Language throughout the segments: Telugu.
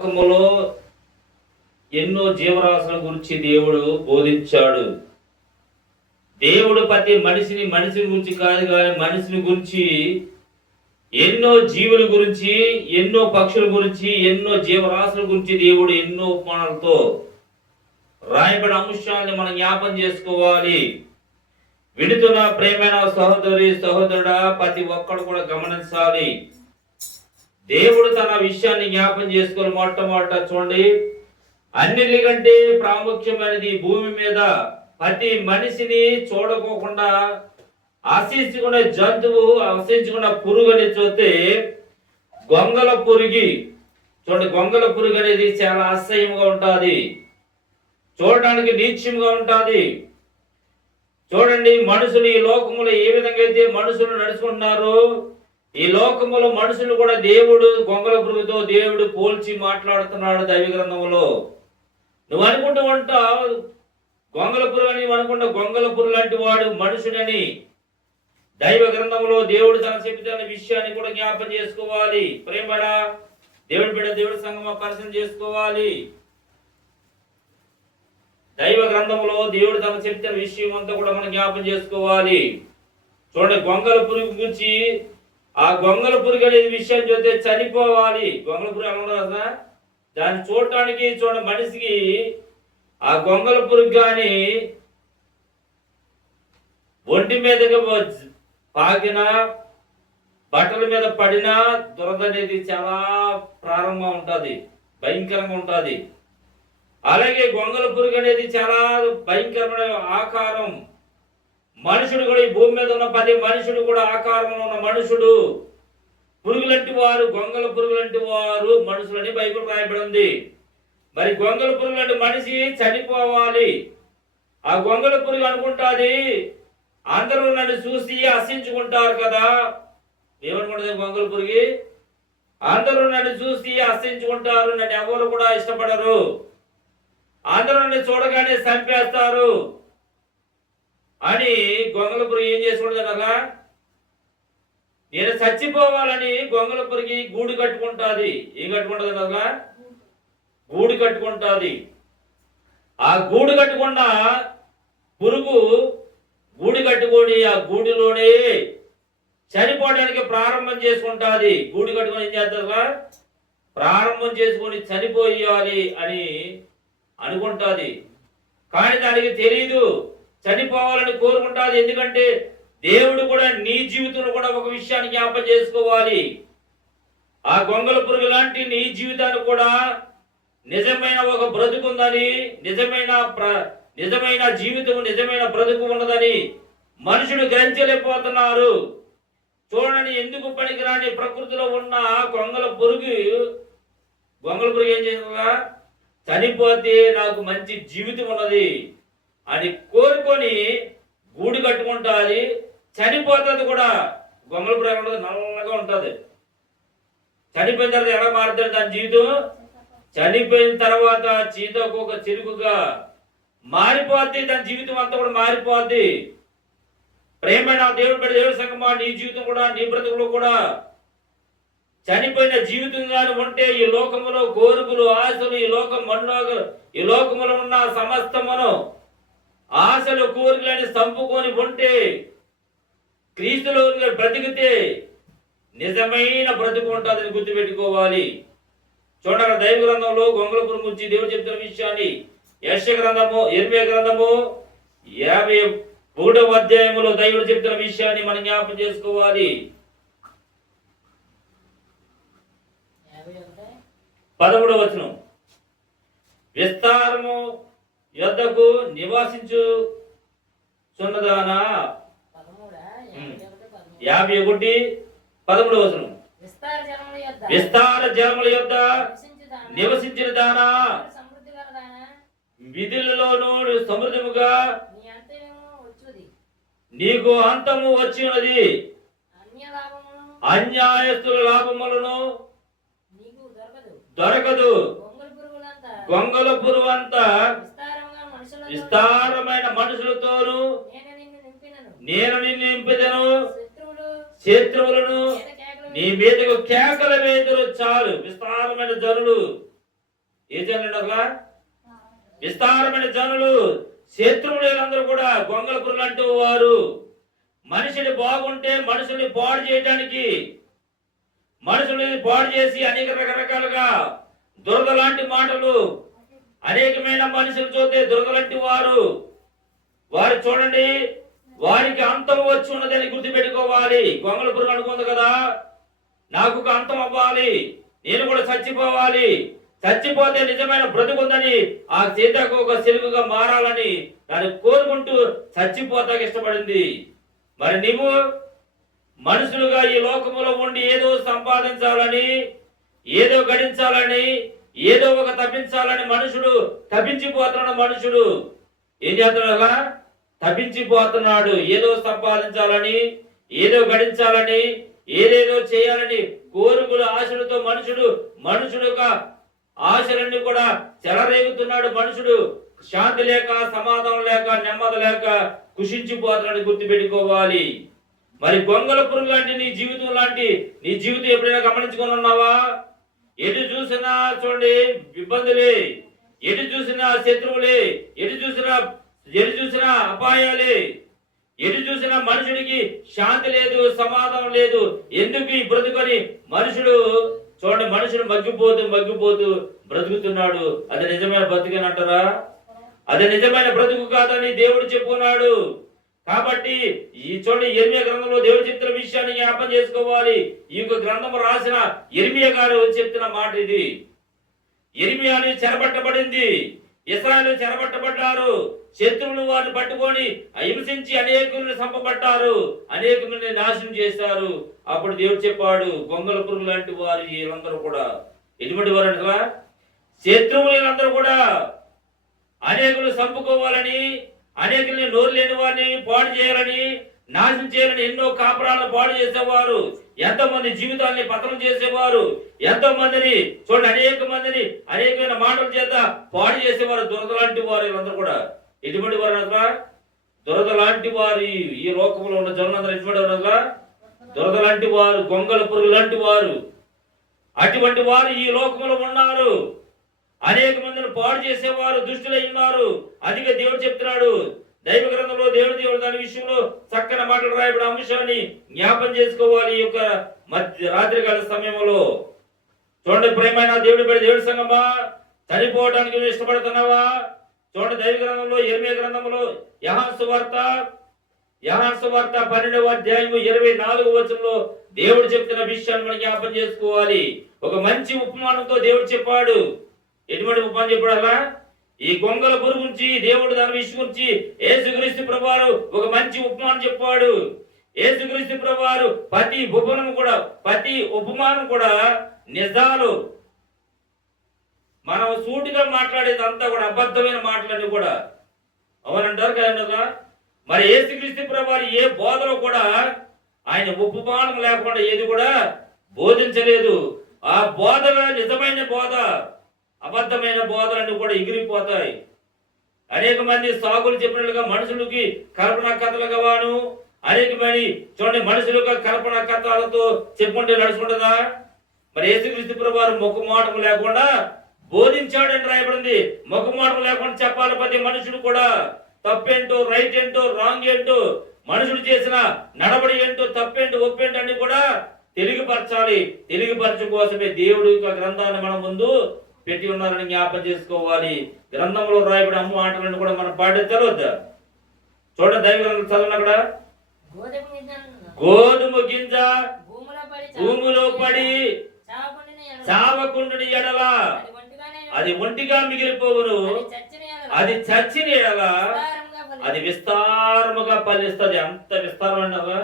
లోకములో ఎన్నో జీవరాశుల గురించి దేవుడు బోధించాడు. దేవుడు ప్రతి మనిషిని గురించి కాదు కానీ మనిషిని గురించి, ఎన్నో జీవుల గురించి, ఎన్నో పక్షుల గురించి, ఎన్నో జీవరాశుల గురించి దేవుడు ఎన్నో ఉపమానాలతో రాయబడిన అంశాన్ని మనం జ్ఞాపం చేసుకోవాలి. విడుతున్న ప్రేమైన సహోదరుడా, ప్రతి ఒక్కడు కూడా గమనించాలి. దేవుడు తన విషయాన్ని జ్ఞాపం చేసుకొని మొట్టమొదట చూడండి, అన్నిటికంటే ప్రాముఖ్యమైనది భూమి మీద ప్రతి మనిషిని చూడకోకుండా ఆశించుకునే జంతువు, ఆశించుకున్న పురుగు అని చూస్తే గొంగల పురుగి. చూడండి, గొంగల పురుగు అనేది చాలా అసహ్యంగా ఉంటుంది, చూడడానికి నీచ్యంగా ఉంటుంది. చూడండి, మనుషులు ఈ లోకములో ఏ విధంగా అయితే మనుషులు నడుచుకుంటున్నారు, ఈ లోకములో మనుషులు కూడా దేవుడు గొంగల పురుగుతో దేవుడు పోల్చి మాట్లాడుతున్నాడు దైవ గ్రంథంలో. నువ్వు అనుకుంటూ ఉంటావు గొంగల పురుగు అని, అనుకుంటా గొంగల పురుగు లాంటి వాడు మనుషుడని. దైవ గ్రంథంలో దేవుడు తన చెబుతున్న విషయాన్ని కూడా జ్ఞాపం చేసుకోవాలి. ప్రేమడ దేవుడి బిడ్డ, దేవుడి సంగమ పరిశీలన చేసుకోవాలి. దైవ గ్రంథంలో దేవుడు తన చెప్తున్న విషయం అంతా కూడా మనం జ్ఞాపం చేసుకోవాలి. చూడండి, గొంగల పురుగు గురించి, ఆ గొంగల పురుగు అనేది విషయం చూస్తే చనిపోవాలి. గొంగల పురుగు ఎలా ఉండదు కదా, దాన్ని చూడటానికి చూడండి మనిషికి ఆ గొంగల పురుగు కానీ ఒంటి మీదకి పాకినా, బట్టల మీద పడినా దురద అనేది చాలా ప్రారంభంగా ఉంటుంది, భయంకరంగా ఉంటుంది. అలాగే గొంగల పురుగు అనేది చాలా భయంకరమైన ఆకారం. మనుషుడు కూడా, ఈ భూమి మీద ఉన్న ప్రతి మనుషుడు కూడా ఆకారంలో ఉన్న మనుషుడు పురుగులంటి వారు, గొంగల పురుగులంటి వారు మనుషులని బైబిల్ రాయబడి ఉంది. మరి గొంగల పురుగు లాంటి మనిషి చనిపోవాలి. ఆ గొంగల పురుగు అనుకుంటుంది, అందరూ నన్ను చూసి హసించుకుంటారు కదా. ఏమనుకుంటుంది గొంగల పురుగు? అందరూ నన్ను చూసి హసించుకుంటారు, నన్ను ఎవరు కూడా ఇష్టపడరు, అందరూ నన్ను చూడగానే చంపేస్తారు అని గొంగల పురుగు ఏం చేసుకుంటుంది కదా, నేను చచ్చిపోవాలని గొంగల పురుగు గూడు కట్టుకుంటుంది. ఏం కట్టుకుంటుంది కదా? గూడు కట్టుకుంటుంది. ఆ గూడు కట్టుకున్న పురుగు గూడు కట్టుకొని ఆ గూడులోనే చనిపోవడానికి ప్రారంభం చేసుకుంటుంది. గూడు కట్టుకొని ఏం చేస్తుందా? ప్రారంభం చేసుకొని చనిపోయాలి అని అనుకుంటుంది. కానీ దానికి తెలియదు, చనిపోవాలని కోరుకుంటుంది. ఎందుకంటే దేవుడు కూడా నీ జీవితంలో కూడా ఒక విషయాన్ని జ్ఞాపం చేసుకోవాలి. ఆ గొంగల పురుగు లాంటి నీ జీవితాన్ని కూడా నిజమైన ఒక బ్రతుకు ఉందని, నిజమైన జీవితం, నిజమైన బ్రతుకు ఉన్నదని మనుషుడు గ్రహించలేకపోతున్నారు. చూడండి, ఎందుకు పనికిరాని ప్రకృతిలో ఉన్న గొంగల పురుగు ఏం చేస్తుందా? చనిపోతే నాకు మంచి జీవితం ఉన్నది అని కోరుకొని గూడు కట్టుకుంటుంది, చనిపోతుంది కూడా. గొంగల పురుగు ఉంటుంది, నల్లగా ఉంటుంది. చనిపోయిన తర్వాత ఎలా మారుతుంది దాని జీవితం? చనిపోయిన తర్వాత చీతకొక చిరుకుగా మారిపోద్ది, దాని జీవితం అంతా కూడా మారిపోద్ది. ప్రేమైన దేవుడి బిడ్డ, దేవుడి సంగమా, నీ జీవితం కూడా, నీ బ్రతుకులు కూడా చనిపోయిన జీవితం కానీ ఉంటే ఈ లోకములో కోరికలు, ఆశలు, ఈ లోకములో ఉన్న సమస్తమును ఆశలు, కోరికలని చంపుకొని ఉంటే, క్రీస్తులో బ్రతికితే నిజమైన బ్రతుకు ఉంటుందని గుర్తుపెట్టుకోవాలి. చూడండి, దైవ గ్రంథంలో గొంగల పురుగు గురించి దేవుడు చెప్తున్న విషయాన్ని యెషయా గ్రంథము 8వ గ్రంథము 51వ అధ్యాయములో దైవుడు చెప్తున్న విషయాన్ని మనం జ్ఞాపకం చేసుకోవాలి. 11వ వచనం, విస్తారము యొద్దకు నివాసించుచున్నదానా. 51:13 వచనం, విస్తార జలముల యొద్ద నివసించిన దానా, విధులలోనూ సమృద్ధముగా నీకు అంతము వచ్చి ఉన్నది, అన్యాయస్తుల లాభములను దొరకదు. గొంగల పురుగు అంతా విస్తారమైన మనుషులతోను నేను నిన్ను నింపిదను, శత్రువులను నీ మీదకు కేకల వేదరు చాలు. విస్తారమైన జనులు ఏ జనులు అసలు విస్తారమైన జనులు, శత్రువులందరూ కూడా గొంగళ పురుగులు అంటూ వారు. మనిషిని బాగుంటే మనుషుల్ని పాడు చేయడానికి, మనుషుల్ని పాడు చేసి అనేక రకరకాలుగా దురద లాంటి మాటలు, అనేకమైన మనుషులు చూస్తే దురద లాంటి వారు చూడండి, వారికి అంతం వచ్చి ఉన్నదని గుర్తుపెట్టుకోవాలి. గొంగళ పురుగు అనుకుంది కదా, నాకు ఒక అంతం అవ్వాలి, నేను కూడా చచ్చిపోవాలి, చచ్చిపోతే నిజమైన బ్రతుకుందని ఆ సీతకు ఒక సిలుగుగా మారాలని దాన్ని కోరుకుంటూ చచ్చిపోతాకి ఇష్టపడింది. మరి నీవు మనుషులుగా ఈ లోకములో ఉండి ఏదో సంపాదించాలని, ఏదో గడించాలని, ఏదో ఒక తప్పించాలని మనుషుడు తప్పించిపోతున్నాడు. మనుషుడు ఏం చేస్తున్నాడు? తప్పించిపోతున్నాడు. ఏదో సంపాదించాలని, ఏదో గడించాలని, ఏదేదో చేయాలని కోరికలు ఆశలతో మనుషుడు యొక్క ఆశలన్నీ కూడా చెలరేగుతున్నాడు. మనుషుడు శాంతి లేక, సమాధానం లేక, నెమ్మది లేక కుషించిపోతున్నాడు. గుర్తుపెట్టుకోవాలి. మరి గొంగళ పురుగు లాంటి నీ జీవితం ఎప్పుడైనా గమనించుకొని ఉన్నావా? ఎటు చూసినా చూడండి ఇబ్బందులే, ఎటు చూసినా శత్రువులే, ఎటు చూసినా అపాయాలే, ఎటు చూసినా మనుషుడికి శాంతి లేదు, సమాధానం లేదు. ఎందుకు ఈ బ్రతుకని మనుషుడు మగ్గిపోతూ బ్రతుకుతున్నాడు. అది నిజమైన బ్రతుకేనంటారా? అది నిజమైన బ్రతుకు కాదని దేవుడు చెప్పుకున్నాడు. కాబట్టి ఈ చూడండి, యిర్మీయా గ్రంథంలో దేవుడు చెప్తున్న విషయాన్ని జ్ఞాపకం చేసుకోవాలి. ఈ యొక్క గ్రంథం రాసిన యిర్మీయా గారు చెప్తున్న మాట ఇది. యిర్మీయాని చెరబట్టబడింది, ఇశ్రాయేలు చెరబట్టబడ్డారు, శత్రువులు వారిని పట్టుకొని హింసించి అనేకుల్ని చంపబడ్డారు, అనేకుల్ని నాశనం చేశారు. అప్పుడు దేవుడు చెప్పాడు, గొంగళ పురుగు లాంటి వారు వీళ్ళందరూ కూడా ఎటువంటి వారు అంటే శత్రువులు వీళ్ళందరూ కూడా అనేకులు చంపుకోవాలని, అనేకుల్ని నోరు లేని వారిని పాడు చేయాలని, నాశనం చేయాలని ఎన్నో కాపురాలను పాడు చేసేవారు, ఎంతో మంది జీవితాన్ని పతనం చేసేవారు, ఎంతో మందిని చూడండి అనేకమైన మాటల చేత పాడు చేసేవారు. దురద లాంటి వారు వీళ్ళందరూ కూడా ఎటువంటి వారు అనగా దురద లాంటి వారు. ఈ లోకంలో ఉన్న జనులందరూ ఎటువంటి వారు అనగా దురద లాంటి వారు, గొంగళ పురుగు లాంటి వారు. అటువంటి వారు ఈ లోకంలో ఉన్నారు. అనేక మందిని పాడు చేసేవారు, దుష్టులై ఉన్నారు. అదిగా దేవుడు చెప్తున్నాడు దైవ గ్రంథంలో. దేవుడు దాని విషయంలో చక్కని మాటలు రాయబడిన అంశాన్ని జ్ఞాపం చేసుకోవాలి. ఈ యొక్క రాత్రికాల సమయంలో చూడండి, ప్రేమైన దేవుడి సంగమా, చనిపోవడానికి ఇష్టపడుతున్నావా? చూడండి, దైవ గ్రంథంలో యిర్మీయా గ్రంథంలో యోహాను సువార్త 12వ అధ్యాయము 24వ వచనంలో దేవుడు చెప్తున్న విషయాన్ని మనం జ్ఞాపం చేసుకోవాలి. ఒక మంచి ఉపమానంతో దేవుడు చెప్పాడు. ఎటువంటి ఉపమానం చెప్పాడు? అలా ఈ గొంగళ పురుగు గురించి దేవుడు దాని విషయం గురించి యేసుక్రీస్తు ప్రభువారు ఒక మంచి ఉపమానం చెప్పాడు. యేసుక్రీస్తు ప్రభువారు ప్రతి ఉపమానం కూడా నిజాలు. మనం సూటిగా మాట్లాడేది అంతా కూడా అబద్ధమైన మాటలన్నీ కూడా అవునంటారు కదా. మరి యేసుక్రీస్తు ప్రభువారు ఏ బోధలో కూడా ఆయన ఉపమానం లేకుండా ఏది కూడా బోధించలేదు. ఆ బోధలో నిజమైన బోధ, అబద్ధమైన బోధలన్నీ కూడా ఎగిరిపోతాయి. అనేక మంది సాగులు చెప్పినట్లుగా మనుషులకి కల్పన కథలుగా వాను అనేక మంది చూడండి మనుషులుగా కల్పన కథలతో చెప్పుకుంటే నడుచుకుంటుందా? మరి యేసుక్రీస్తు ప్రభువారు ముఖమాటం లేకుండా బోధించాడని రాయబడింది. ముఖమాటం లేకుండా చెప్పాలి ప్రతి మనుషుడు కూడా. తప్పేంటో, రైట్ ఏంటో, రాంగ్ ఏంటో, మనుషుడు చేసిన నడబడి ఏంటో, తప్పేంటో, ఒప్పేంటో అన్ని కూడా తెలియపరచాలి. తెలియపరచడం కోసమే దేవుడు యొక్క గ్రంథాన్ని మన ముందు పెట్టి ఉన్నారని జ్ఞాపం చేసుకోవాలి. గ్రంథంలో రాయబడిన మాటలను కూడా మనం పాటించవద్దా? చూడండి, దైవ గ్రంథం చదవండి. అక్కడ గోధుమ గింజ భూమిలో పడి చావకుండుని ఎడల అది ఒంటిగా మిగిలిపోవును, అది చచ్చిన ఎడల అది విస్తారముగా ఫలిస్తుంది. అంత విస్తారం అన్నగా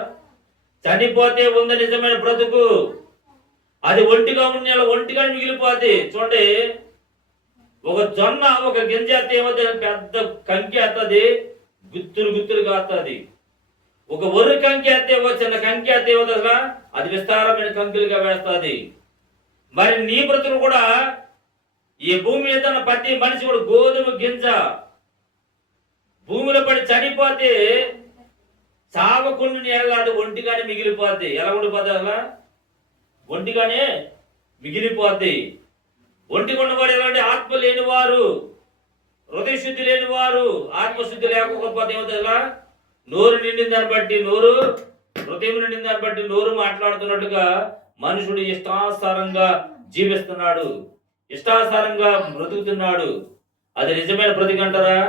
చనిపోతే ఉంది నిజమైన బ్రతుకు. అది ఒంటిగా ఉన్న ఒంటిగా మిగిలిపోతే చూడండి, ఒక జొన్న ఒక గింజ ఏమవుతుంది, పెద్ద కంకి వస్తుంది, గుత్తులు కాస్తుంది. ఒక ఒర్రు కంకి ఎత్తే చిన్న కంకి ఎత్తే ఏమవుతుంది, అది విస్తారమైన కంకులుగా వేస్తుంది. మరి నీ బ్రతులు కూడా ఈ భూమి మీద ప్రతి మనిషి కూడా గోధుమ గింజ భూమిలో పడి చనిపోతే చావకుండా అది ఒంటిగానే మిగిలిపోద్ది. ఎలా ఉండిపోద్ది? అలా ఒంటిగానే మిగిలిపోద్ది. ఒంటిగా ఉన్నవాడు ఎలాంటి ఆత్మ లేని వారు, హృదయ శుద్ధి లేని వారు, ఆత్మశుద్ధి లేకపోతే ఏమవుతుందా? నోరు నిండిన దాన్ని బట్టి నోరు, హృదయం నిండిన దాన్ని బట్టి నోరు మాట్లాడుతున్నట్టుగా మనుషుడు ఇష్టానుసారంగా జీవిస్తున్నాడు, ఇష్టానుసారంగా బ్రతుకుతున్నాడు. అది నిజమైన బ్రతికంటారా?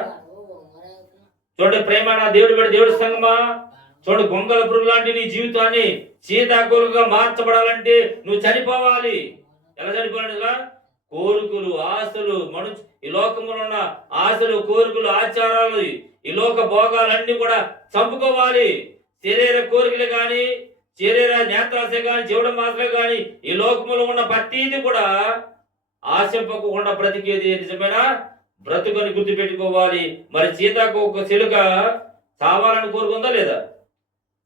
చూడండి ప్రేమ దేవుడి బడి దేవుడి సంగమా, చూడు గొంగల పురుగు లాంటి నీ జీవితాన్ని సీతాకోలుగా మార్చబడాలంటే నువ్వు చనిపోవాలి. ఎలా చనిపోవాలి? కోరికలు, ఆశలు, ఈ లోకంలో ఉన్న ఆశలు, కోరికలు, ఆచారాలు, ఈ లోక భోగాలన్నీ కూడా చంపుకోవాలి. శరీర కోరికలు కానీ, శరీర నేత్రాశ కానీ, జీవడ మాసలు కానీ, ఈ లోకంలో ఉన్న ప్రతీది కూడా ఆశింపకుండా బ్రతికేది నిజమైన బ్రతుకుని గుర్తు పెట్టుకోవాలి. మరి సీతకు ఒక చిలుక చావాలని కోరుకుందా లేదా?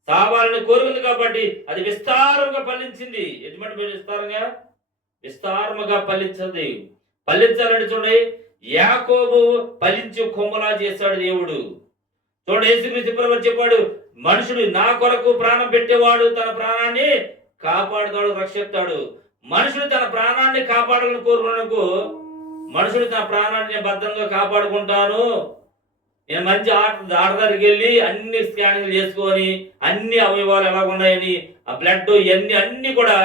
చావాలని కోరుకుంది కాబట్టి అది విస్తారంగా ఫలించింది. ఎటువంటి విస్తారముగా ఫలించింది. ఫలించాలని చూడండి, యాకోబు ఫలించి కొమ్మలా చేశాడు దేవుడు. చూడండి, యేసుక్రీస్తు ప్రభువు చెప్పాడు, మనుషుడు నా కొరకు ప్రాణం పెట్టేవాడు తన ప్రాణాన్ని కాపాడుతాడు, రక్షిస్తాడు. మనుషుడు తన ప్రాణాన్ని కాపాడాలని కోరుకున్నందుకు, మనుషుడు తన ప్రాణాన్ని భద్రంగా కాపాడుకుంటాను, నేను మంచి ఆడదారికి వెళ్ళి అన్ని స్కానింగ్లు చేసుకొని అన్ని అవయవాలు ఎలా ఉన్నాయని, ఆ బ్లడ్ ఇవన్నీ అన్ని కూడా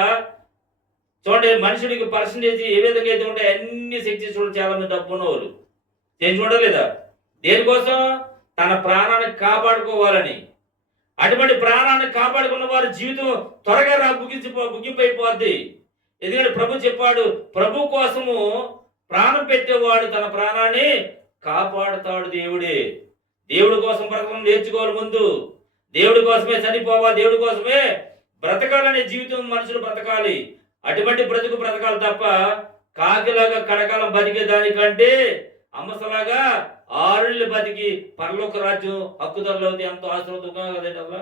చూడండి, మనుషుడికి పర్సంటేజ్ ఏ విధంగా అయితే ఉంటాయి అన్ని చెక్ చేసి చూడండి. చాలా మంది డబ్బు ఉన్నవాళ్ళు చేసి చూడలేదా? దేనికోసం? తన ప్రాణాన్ని కాపాడుకోవాలని. అటువంటి ప్రాణాన్ని కాపాడుకున్న వారి జీవితం త్వరగా ముగింపైపోద్ది. ఎందుకంటే ప్రభు చెప్పాడు, ప్రభు కోసము ప్రాణం పెట్టేవాడు తన ప్రాణాన్ని కాపాడుతాడు. దేవుడి కోసం బ్రతకడం నేర్చుకోవాలి. ముందు దేవుడి కోసమే చనిపోవాలి, దేవుడి కోసమే బ్రతకాలనే జీవితం మనుషులు బ్రతకాలి. అటువంటి బ్రతుకు బ్రతకాలి తప్ప కాకిలాగా కడకాలం బతికే దానికంటే అమ్మసలాగా 6 ఏళ్ళు బతికి పరలోక రాజ్యం హక్కుదారులు అవుతే ఎంతో ఆశీర్వదంగా కదండి. అలా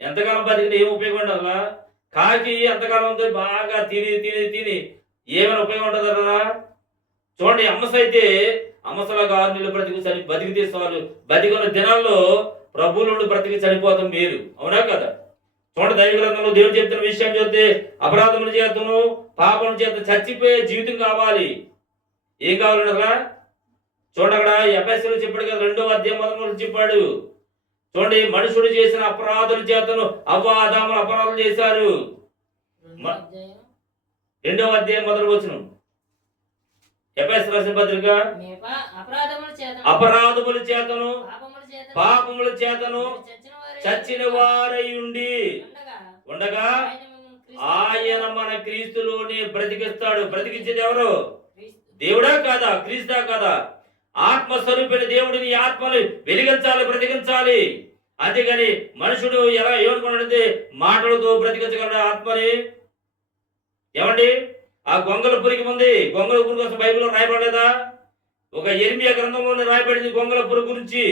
ఎంతకాలం బతికిన ఏం ఉపయోగం ఉండదు. కాకి ఎంతకాలం ఉందో బాగా తిని తిని తిని ఏమైనా ఉపయోగం ఉంటుంది కదా? చూడండి, అమ్మసైతే అమ్మసలాగా 6 నెలలు బతికి తీసుకోవాలి. బతికిన దినాల్లో ప్రభువులు బ్రతికి చనిపోతాం మీరు, అవునా కదా? చూడండి, దైవ గ్రంథంలో దేవుడు చెప్తున్న విషయం చూస్తే అపరాధముల చేతను పాపం చేత చచ్చిపోయే జీవితం కావాలి. ఏం కావాలన్నదా? చూడండి, అక్కడ ఎఫెసీయులు చెప్పాడు కదా, 2వ అధ్యాయం 1వ చెప్పాడు. చూడండి, మనుషుడు చేసిన అపరాధుల చేతను అవ్వ ఆదాములు అపరాధం చేశారు. 2వ అధ్యాయం 1వ వచనం ఎఫెసీయులకు రాసిన పత్రిక, అపరాధముల చేతను పాపముల చేతను చచ్చిన వారై ఉండి ఉండగా ఆయన మన క్రీస్తులోనే బ్రతికిస్తాడు. బ్రతికించేది ఎవరు? దేవుడా కాదా? క్రీస్తా కాదా? ఆత్మస్వరూపైన దేవుడిని ఆత్మని వెలిగించాలి, బ్రతికించాలి. అంతేగాని మనుషుడు ఎలా ఏమనుకున్నాడంటే మాటలతో బ్రతికించగలడు ఆత్మని. ఏమండి, ఆ గొంగల పురికి ఉంది. గొంగల పురుగు కోసం బైబిల్లో రాయబడలేదా? ఒక ఇర్మియా గ్రంథంలోనే రాయబడింది గొంగల పురుగు గురించి.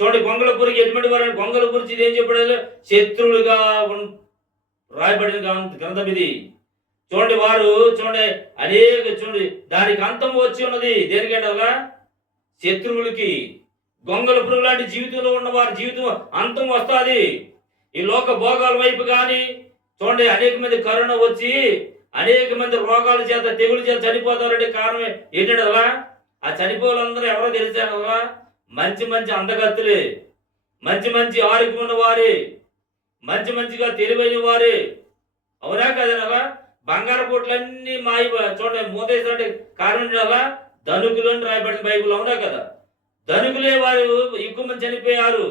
చూడండి, గొంగల పురుగు ఎటువంటి వారు? గొంగల గురించి ఏం చెప్పాడు? శత్రువులుగా రాయబడిన గ్రంథం ఇది. చూడండి, వారు చూడండి అనేక చూడండి దానికి అంతం వచ్చి ఉన్నది. దేనికంటే అలా శత్రువులకి. గొంగల పురుగు లాంటి జీవితంలో ఉన్న వారి జీవితం అంతం వస్తుంది. ఈ లోక భోగాల వైపు కానీ చూడండి అనేక మంది కరోనా వచ్చి అనేక మంది రోగాల చేత తెగుల చేత చనిపోతారంటే కారణం ఏంటంటే అలా ఆ చనిపోవాలందరూ ఎవరో తెలిసాను అలా మంచి మంచి అందగత్తులే, మంచి మంచి ఆరోగ్యం ఉన్న వారే, మంచిగా తెలివైన వారే, అవునా కదనలా? బంగారు కోట్లన్నీ మాయి చూడండి మూతేసినట్టు కారణం అలా ధనుకులని రాయబడిన బైబుల్, అవునా కదా? ధనుకులే వారు ఎక్కువ మంది చనిపోయారు.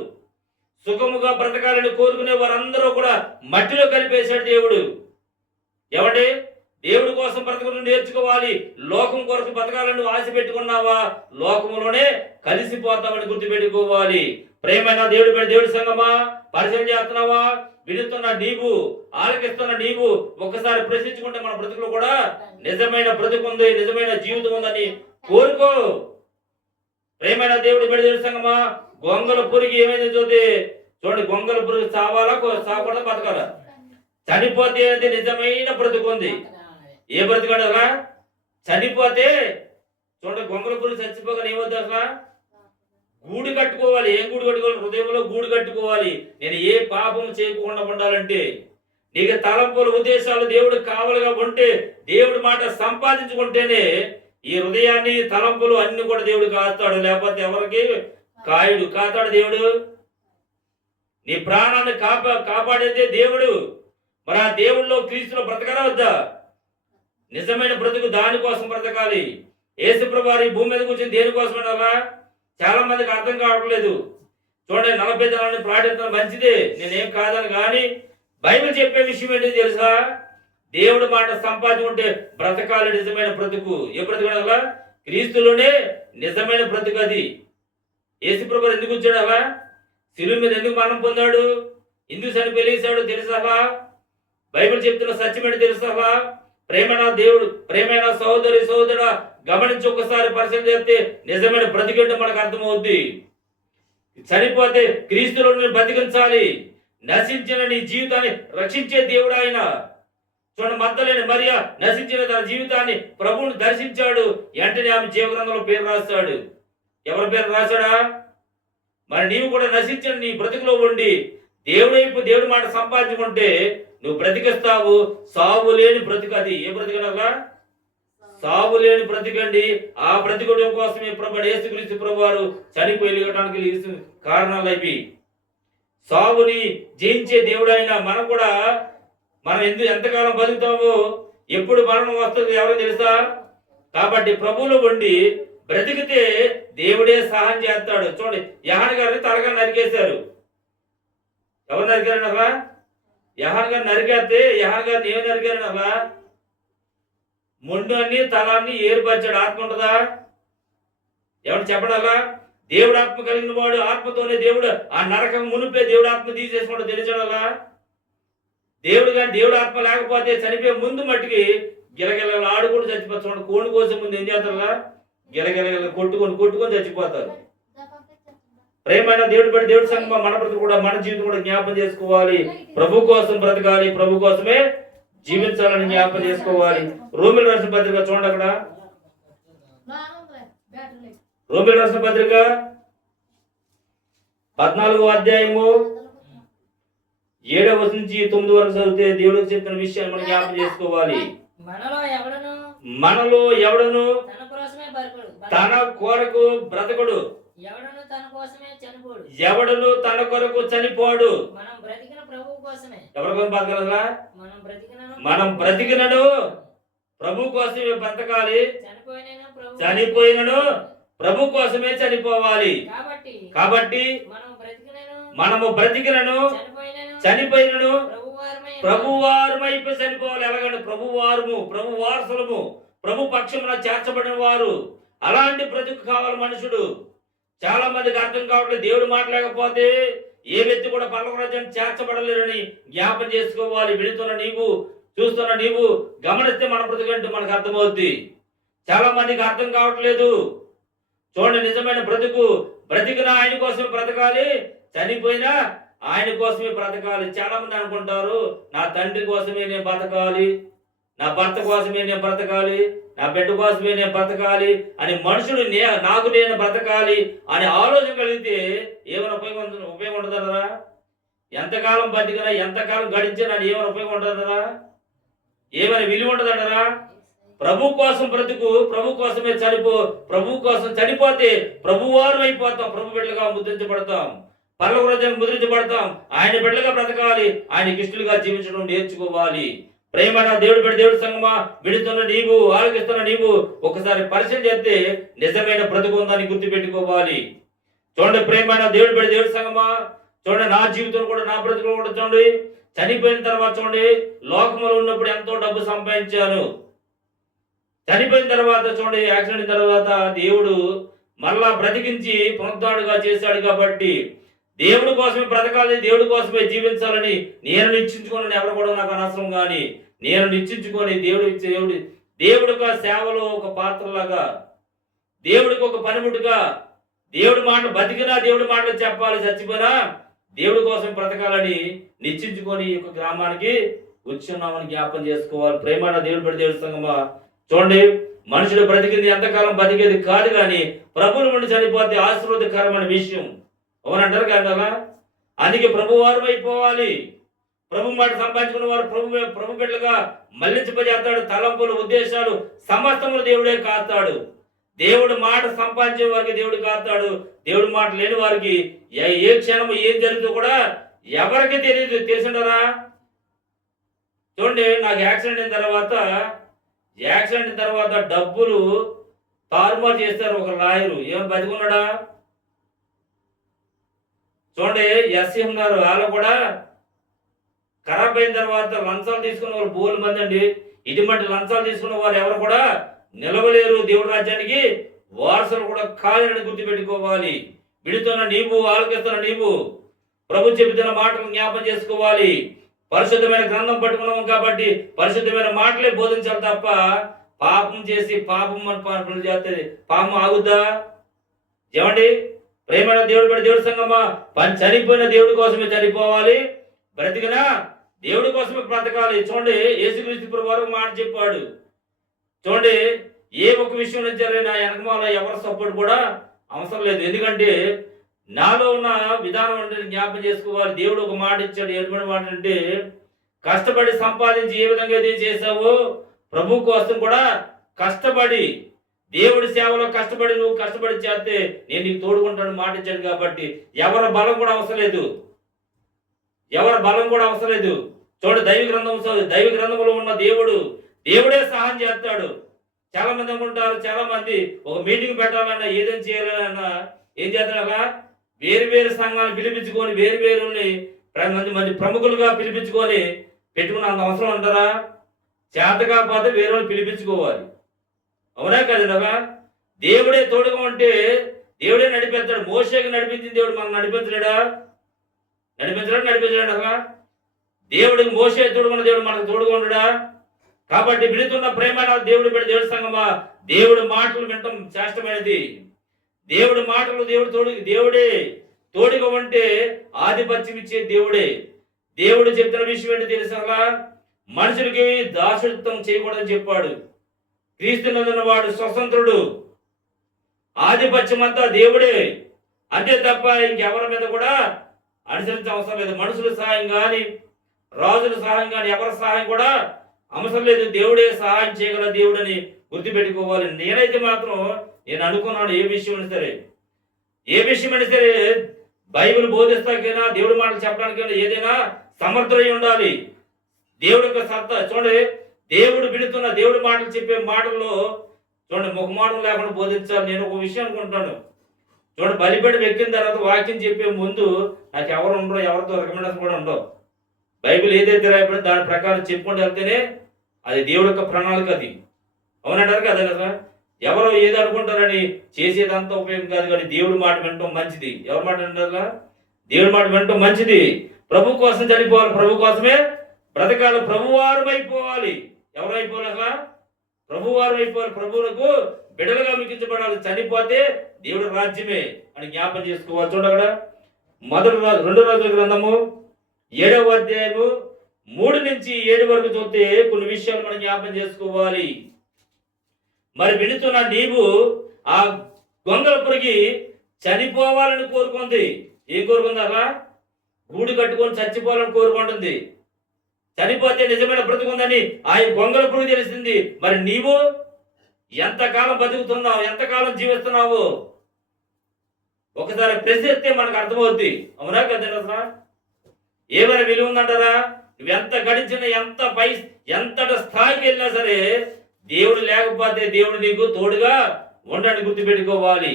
సుఖముగా బ్రతకాలని కోరుకునే వారందరూ కూడా మట్టిలో కలిపేశాడు దేవుడు. ఏమండి, దేవుడి కోసం బ్రతకడం నేర్చుకోవాలి. లోకం కొరకు బ్రతకాలని ఆశ పెట్టుకున్నావా, లోకంలోనే కలిసిపోతామని గుర్తుపెట్టుకోవాలి. ప్రేమైన దేవుడి సంగమా, పరిచయం చేస్తున్నావా? విడుతున్న నీవు, ఆలకిస్తున్న నీవు ఒక్కసారి ప్రశ్నించుకుంటే మన బ్రతుకులో కూడా నిజమైన బ్రతుకు ఉంది, నిజమైన జీవితం ఉందని కోరుకో. ప్రేమైన దేవుడి సంగమా, గొంగల పురుగు ఏమైంది చూడండి, గొంగల పురుగు చావాలా చావకూడదా బతకాలా? చనిపోతే అది నిజమైన బ్రతుకు ఉంది. ఏ బ్రతుకు అలా చనిపోతే చూడండి, గొంగల పురుగు చచ్చిపోగా ఏమవుతుంది అసలు? గూడు కట్టుకోవాలి. ఏం గూడు కట్టుకోవాలి? హృదయంలో గూడు కట్టుకోవాలి. నేను ఏ పాపం చేయకుండా ఉండాలంటే నీకు తలంపులు ఉద్దేశాలు దేవుడు కావలుగా ఉంటే, దేవుడి మాట సంపాదించుకుంటేనే ఈ హృదయాన్ని తలంపులు అన్ని కూడా దేవుడు కాస్తాడు. లేకపోతే ఎవరికి కాయుడు. కాతాడు దేవుడు. నీ ప్రాణాన్ని కాపాడేదే దేవుడు. మరి ఆ దేవుళ్ళలో క్రీస్తులో బ్రతకరా వద్దా? నిజమైన బ్రతుకు దానికోసం బ్రతకాలి. యేసుప్రభు వారు ఈ భూమి మీద కూర్చొని దేనికోసమైనా చాలా మందికి అర్థం కావట్లేదు. చూడండి, 40 దినాలని పాటించడం మంచిదే, నేనేం కాదని. కానీ బైబిల్ చెప్పే విషయం ఏంటి తెలుసా? దేవుడి మాట సంపాదించుకుంటే బ్రతకాలి నిజమైన బ్రతుకు. ఏ బ్రతుకు అలా? క్రీస్తులోనే నిజమైన బ్రతుకు. అది యేసుప్రభు ఎందుకు వచ్చాడు అలా? శిలువ మీద ఎందుకు మరణం పొందాడు? ఎందుకు చనిపోలేసాడు తెలుసా? బైబిల్ చెప్తున్న సత్యం ఏంటి తెలుసా? ప్రేమైన దేవుడు, ప్రేమైన సహోదరుడా, గమనించి ఒకసారి పరిశీలన చేస్తే నిజమైన బ్రతికేంటో మనకు అర్థమవుద్ది. చనిపోతే క్రీస్తులో బ్రతికించాలి. నశించిన నీ జీవితాన్ని రక్షించే దేవుడు ఆయన. చూడండి, మగ్దలేని మరియ నశించిన తన జీవితాన్ని ప్రభువుని దర్శించాడు. వెంటనే ఆమె జీవగ్రంథంలో పేరు రాస్తాడు. ఎవరి పేరు రాశాడా? మరి నీవు కూడా నశించిన నీ బ్రతుకులో ఉండి దేవుడి మాట సంపాదించుకుంటే నువ్వు బ్రతికిస్తావు. సావు లేని బ్రతుకు అది. ఏ బ్రతికనగా? సావు లేని బ్రతికండి. ఆ బ్రతికడం కోసమే ప్రభు యేసుక్రీస్తు ప్రభు వారు చనిపోయడానికి కారణాలు అవి. సావుని జయించే దేవుడు అయినా మనం ఎంతకాలం బతుకుతామో, ఎప్పుడు మరణం వస్తుంది ఎవరో తెలుసా? కాబట్టి ప్రభువులో ఉండి బ్రతికితే దేవుడే సహాయం చేస్తాడు. చూడండి, యోహాను గారిని తలగా నరికేశారు. ఎవరు నరికారు అలా? యోహాను గారిని నరికేస్తే యోహాను గారిని ఏమి నరికారు అలా? మొండాన్ని తలాన్ని ఏర్పరిచాడు. ఆత్మ ఉంటుందా? ఎవరు చెప్పడాలా? దేవుడు ఆత్మ కలిగిన వాడు ఆత్మతోనే దేవుడు ఆ నరకం మునిపే దేవుడు ఆత్మ తీసేసుకోవడం తెలిసాడలా? దేవుడు ఆత్మ లేకపోతే చనిపోయే ముందు మట్టికి గిలగిల ఆడుకుంటూ చచ్చిపోతాడు. కోడి కోసం ముందు ఏం చేస్తారా? గిలగిల కొట్టుకొని చచ్చిపోతారు. ప్రేమైన దేవుడి సంగమం మన బ్రతుకు కూడా, మన జీవితం కూడా జ్ఞాపం చేసుకోవాలి. ప్రభు కోసం బ్రతకాలి, ప్రభు కోసమే జీవించాలని జ్ఞాపం చేసుకోవాలి. రోమిల రాసిన పత్రిక చూడండి, అక్కడ రోమిల రాసిన పత్రిక 14వ అధ్యాయము 7వ నుంచి 9 వరకు చదివితే దేవుడికి చెప్పిన విషయాన్ని మనం జ్ఞాపం చేసుకోవాలి. మనలో ఎవడను తన కొరకు బ్రతకడు, ఎవడను తన కొరకు చనిపోడు. ఎవరి కోసం బతకగలరా? మనం బ్రతికినను ప్రభు కోసమే బ్రతకాలి, చనిపోయినను ప్రభు కోసమే చనిపోవాలి. కాబట్టి మనము బ్రతికినను చనిపోయినను ప్రభువారమైపు చనిపోవాలి. ఎలాగంటే ప్రభు వారసులము, ప్రభు పక్షమున చేర్చబడిన వారు. అలాంటి బ్రతుకు కావాలి మనుషుడు. చాలా మందికి అర్థం కావట్లేదు. దేవుడు మాట్లాడకపోతే ఏ వ్యక్తి కూడా పరలోక రాజ్యాన్ని చేర్చబడలేరని జ్ఞాపం చేసుకోవాలి. విడుతున్న నీవు, చూస్తున్న నీవు గమనిస్తే మన బ్రతుకంటూ మనకు అర్థమవుద్ది. చాలా మందికి అర్థం కావట్లేదు. చూడండి, నిజమైన బ్రతుకు బ్రతికినా ఆయన కోసమే బ్రతకాలి, చనిపోయినా ఆయన కోసమే బ్రతకాలి. చాలా మంది అనుకుంటారు, నా తండ్రి కోసమే నేను బ్రతకాలి, నా భర్త కోసమే నేను బ్రతకాలి, నా బిడ్డ కోసమే నేను బ్రతకాలి అని మనుషుడు నాకు నేను బ్రతకాలి అనే ఆలోచన కలిగితే ఏమైనా ఉపయోగం ఉంటుందరా? ఎంతకాలం బతికినా, ఎంతకాలం గడిచినా ఏమైనా ఉపయోగం ఉంటుందరా? ఏమైనా విలువ ఉంటుందంటారా? ప్రభు కోసం బ్రతుకు, ప్రభు కోసమే ప్రభు కోసం చనిపోతే ప్రభువారు అయిపోతాం, ప్రభు బిడ్డలుగా ముద్రించబడతాం, పరలోక రాజ్యానికి ముద్రించబడతాం. ఆయన బిడ్డలుగా బ్రతకాలి, ఆయనకి ఇష్టలుగా జీవించడం నేర్చుకోవాలి. ప్రేమైన దేవుడి సంగమా, విడుతున్న నీవు, ఆలోచిస్తున్న నీవు ఒకసారి పరిచయం చేస్తే నిజమైన బ్రతుకు ఉందని గుర్తు పెట్టుకోవాలి. చూడండి, ప్రేమైన దేవుడి సంగమా, చూడండి, నా జీవితం కూడా, నా బ్రతుకు కూడా చూడండి. చనిపోయిన తర్వాత చూడండి, లోకంలో ఉన్నప్పుడు ఎంతో డబ్బు సంపాదించాను. చనిపోయిన తర్వాత చూడండి, యాక్సిడెంట్ తర్వాత దేవుడు మరలా బ్రతికించి పునరుద్ధరణగా చేశాడు. కాబట్టి దేవుడి కోసమే బ్రతకాలి, దేవుడి కోసమే జీవించాలని నేను నిశ్చయించుకోనని ఎవరు కూడా నాకు అనవసరం. కానీ నేను నిశ్చయించుకొని దేవుడి ఒక సేవలో ఒక పాత్రలాగా, దేవుడికి ఒక పనిముట్టుగా, దేవుడి మాటలు బతికినా దేవుడి మాటలు చెప్పాలి, చచ్చిపోయినా దేవుడి కోసం బ్రతకాలని నిశ్చయించుకొని ఈ యొక్క గ్రామానికి వచ్చున్నామని జ్ఞాపం చేసుకోవాలి. ప్రేమ దేవుడి సంగమా, చూడండి, మనుషుడు బ్రతికింది ఎంతకాలం బతికేది కాదు, కానీ ప్రభువుల నుండి చనిపోతే ఆశీర్వాదకరమైన విషయం. అవునంటారు కదా? అందుకే ప్రభువారం అయిపోవాలి, ప్రభు మాట సంపాదించుకున్న వారు ప్రభు బిడ్డలుగా మళ్లించబజేస్తాడు. తలంపులు, ఉద్దేశాలు సమస్తములు దేవుడే కాస్తాడు. దేవుడు మాట సంపాదించే వారికి దేవుడు కాస్తాడు. దేవుడి మాట లేని వారికి ఏ క్షణం ఏం జరుగుతుందో కూడా ఎవరికి తెలియదు. తెలిసిండరా? చూడండి, నాకు యాక్సిడెంట్ అయిన తర్వాత డబ్బులు తారుమారు చేస్తారు ఒక లాయరు. ఏం బతికున్నాడా? చూడండి, ఎస్ఎం గారు వాళ్ళు కూడా ఖరాబ్ అయిన తర్వాత లంచాలు తీసుకున్న వాళ్ళు బోలు మంది అండి. ఇటువంటి లంచాలు తీసుకున్న వారు ఎవరు కూడా నిలవలేరు. దేవుడి రాజ్యానికి వారసులు కూడా కాలేని గుర్తుపెట్టుకోవాలి. విడుతున్న నీవు, ఆలోకిస్తున్న నీవు ప్రభు చెబుతున్న మాటలు జ్ఞాపం చేసుకోవాలి. పరిశుద్ధమైన గ్రంథం పట్టుకున్నాం కాబట్టి పరిశుద్ధమైన మాటలే బోధించాలి తప్ప పాపం చేసి పాపం చేస్తే పాపం ఆగుద్దా? ఏమండి, ప్రేమైన దేవుడి సంగమా, చనిపోయిన దేవుడి కోసమే చనిపోవాలి, బ్రతికినా దేవుడి కోసమే బ్రతకాలి. చూడండి, యేసుక్రీస్తు ప్రభు వారు మాట చెప్పాడు. చూడండి, ఏ ఒక్క విషయం నుంచి నా వెనకమాల ఎవరి సపోర్ట్ కూడా అవసరం లేదు. ఎందుకంటే నాలో ఉన్న విధానం అంటే జ్ఞాపం చేసుకోవాలి. దేవుడు ఒక మాట ఇచ్చాడు. ఏటువంటి మాట అంటే, కష్టపడి సంపాదించి ఏ విధంగా అయితే చేసావో ప్రభు కోసం కూడా కష్టపడి, దేవుడి సేవలో కష్టపడి నువ్వు కష్టపడి చేస్తే నేను నీకు తోడుకుంటాను మాట ఇచ్చాడు. కాబట్టి ఎవరి బలం కూడా అవసరం లేదు. చూడండి, దైవ గ్రంథంలో ఉన్న దేవుడే సహాయం చేస్తాడు. చాలా మంది అనుకుంటారు, చాలా మంది ఒక మీటింగ్ పెట్టాలన్నా ఏదైనా చేయాలన్నా ఏం చేస్తాడు? వేరు సంఘాలు పిలిపించుకొని వేరు మంది ప్రముఖులుగా పిలిపించుకొని పెట్టుకున్నంత అవసరం అంటారా? చేత కాకపోతే వేరే వాళ్ళు పిలిపించుకోవాలి. అవునా కదనగా? దేవుడే తోడుగా ఉంటే దేవుడే నడిపిస్తాడు. మోషేకి నడిపించింది దేవుడు మనం నడిపించలేడా? నడిపించలేడా? దేవుడికి మోషే తోడుకున్న దేవుడు మనకు తోడుగా ఉండడా? కాబట్టి విడుతున్న ప్రేమ దేవుడి సంగమా, దేవుడి మాటలు వినటం శ్రేష్టమైనది. దేవుడి మాటలు దేవుడే తోడుగా ఉంటే ఆధిపత్యం ఇచ్చే దేవుడే. దేవుడు చెప్తున్న విషయం ఏంటి తెలుసా? మనుషులకి దాసత్వం చేయకూడదని చెప్పాడు. క్రీస్తునందున్న వాడు స్వతంత్రుడు. ఆధిపత్యం అంతా దేవుడే, అంతే తప్ప ఇంకెవరి మీద కూడా అనుసరించే అవసరం లేదు. మనుషుల సహాయం కానీ, రాజుల సహాయం కానీ, ఎవరి సహాయం కూడా అవసరం లేదు. దేవుడే సహాయం చేయగల దేవుడని గుర్తుపెట్టుకోవాలి. నేనైతే మాత్రం నేను అనుకున్నాను, ఏ విషయమైనా సరే బైబిల్ బోధిస్తాకైనా, దేవుడి మాటలు చెప్పడానికైనా ఏదైనా సమర్థులై ఉండాలి. దేవుడి యొక్క సత్తా చూడండి, దేవుడి మాటలు చెప్పే మాటల్లో చూడండి ముఖమాటం లేకుండా బోధించాలి. నేను ఒక విషయం అనుకుంటాను. చూడండి, బలిపీఠం ఎక్కిన తర్వాత వాక్యం చెప్పే ముందు నాకు ఎవరు ఉండరు, ఎవరితో రికమెండేషన్ కూడా ఉండవు. బైబిల్ ఏదైతే రాయబడిందో దాని ప్రకారం చెప్పుకుంటూ వెళ్తేనే అది దేవుడి యొక్క ప్రణాళిక. అది అవునంటారు కదా కదా? ఎవరో ఏది అనుకుంటారని చేసేదంతా ఉపయోగం కాదు. కానీ దేవుడి మాట వినటం మంచిది. ఎవరి మాట వింటారా? దేవుడి మాట వినటం మంచిది. ప్రభు కోసం చనిపోవాలి, ప్రభు కోసమే బ్రతకాలి, ప్రభువారం అయిపోవాలి. ఎవరు అయిపోవాలి? అసలు ప్రభువారం అయిపోవాలి. ప్రభువులకు బిడ్డలుగా మిగించబడాలి. చనిపోతే దేవుడి రాజ్యమే అని జ్ఞాపం చేసుకోవాలి. చూడక్కడ 2 రాజుల గ్రంథము 7వ అధ్యాయము 3 నుంచి 7 వరకు చూస్తే కొన్ని విషయాలు మనం జ్ఞాపం చేసుకోవాలి. మరి వినుతున్న నీవు ఆ గొంగల పురుగి చనిపోవాలని కోరుకుంది. ఏం కోరుకుంది? అలా గూడు కట్టుకొని చచ్చిపోవాలని కోరుకుంటుంది. చనిపోతే నిజమైన బ్రతుకుందని ఆ గొంగల పురుగు తెలిసింది. మరి నీవు ఎంతకాలం బతుకుతున్నావు, ఎంతకాలం జీవిస్తున్నావు ఒకసారి ప్రశ్నిస్తే మనకు అర్థమవుద్ది. అవునా కదా? ఏమైనా విలువ ఉందంటారా? నువ్వు ఎంత గడిచిన, ఎంతటి స్థాయికి వెళ్ళినా సరే దేవుడు లేకపోతే దేవుడు నీకు తోడుగా ఉండని గుర్తుపెట్టుకోవాలి.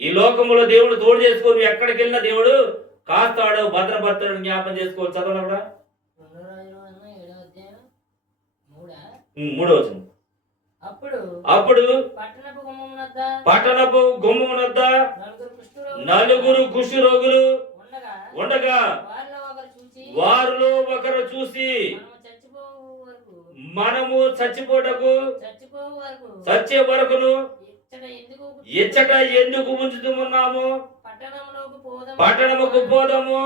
ఈ లోకంలో దేవుడు తోడు చేసుకొని ఎక్కడికి వెళ్ళినా దేవుడు కాస్తాడు, భద్రపడతాడు. జ్ఞాపం చేసుకోవాలి. చదవడం కూడా 3వ వచనం. అప్పుడు పట్టణపు గుమ్మం వద్ద 4 కుష్ఠరోగులు ఉండగా వారిలో ఒకరు చూసి, మనము చచ్చే వరకును ఇచ్చట ఎందుకు ఉంచుతున్నాము? పట్టణముకు పోదాము,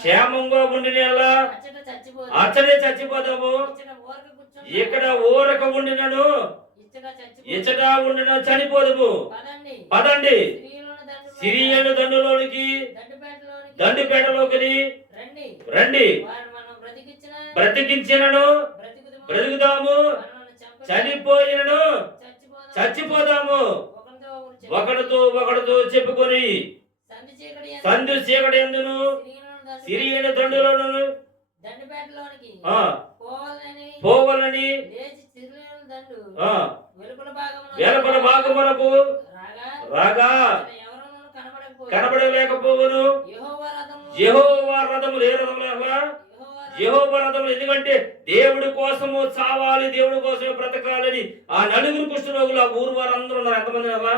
క్షేమంగా ఉండినలా అచ్చడే చచ్చిపోదాము. ఇక్కడ ఊరక ఉండినను ఇచ్చట ఉండిన చనిపోదాము. పదండి, సిరియను దండులోనికి దండుపేటలోకి రండి రండి, వారు మనం బ్రతికించినను బ్రతికుదుము, బ్రతుకుదాము, మనలను చంపగా చనిపోయినను చచ్చిపోదాము. చచ్చిపోదాము. ఒకరితో ఒకడితో ఒకడితో చెప్పుకొని సంధి చీకటి ఎందును సిరియను దండులోను దండుపేటలోనికి ఆ పోవాలని పోవాలని లేచి సిరియను దండు ఆ వెలుపల భాగమునకు రాగా ఎవరునూ కనబడలేకపోవును. యెహోవా రథములు, ఏ రథములు? యెహోవా రథములు. ఎందుకంటే దేవుడి కోసము చావాలి, దేవుడి కోసమే బ్రతకాలని ఆ నలుగురు కుష్ఠరోగులు ఆ ఊరు వారందరూ ఉన్నారు. ఎంతమంది అలా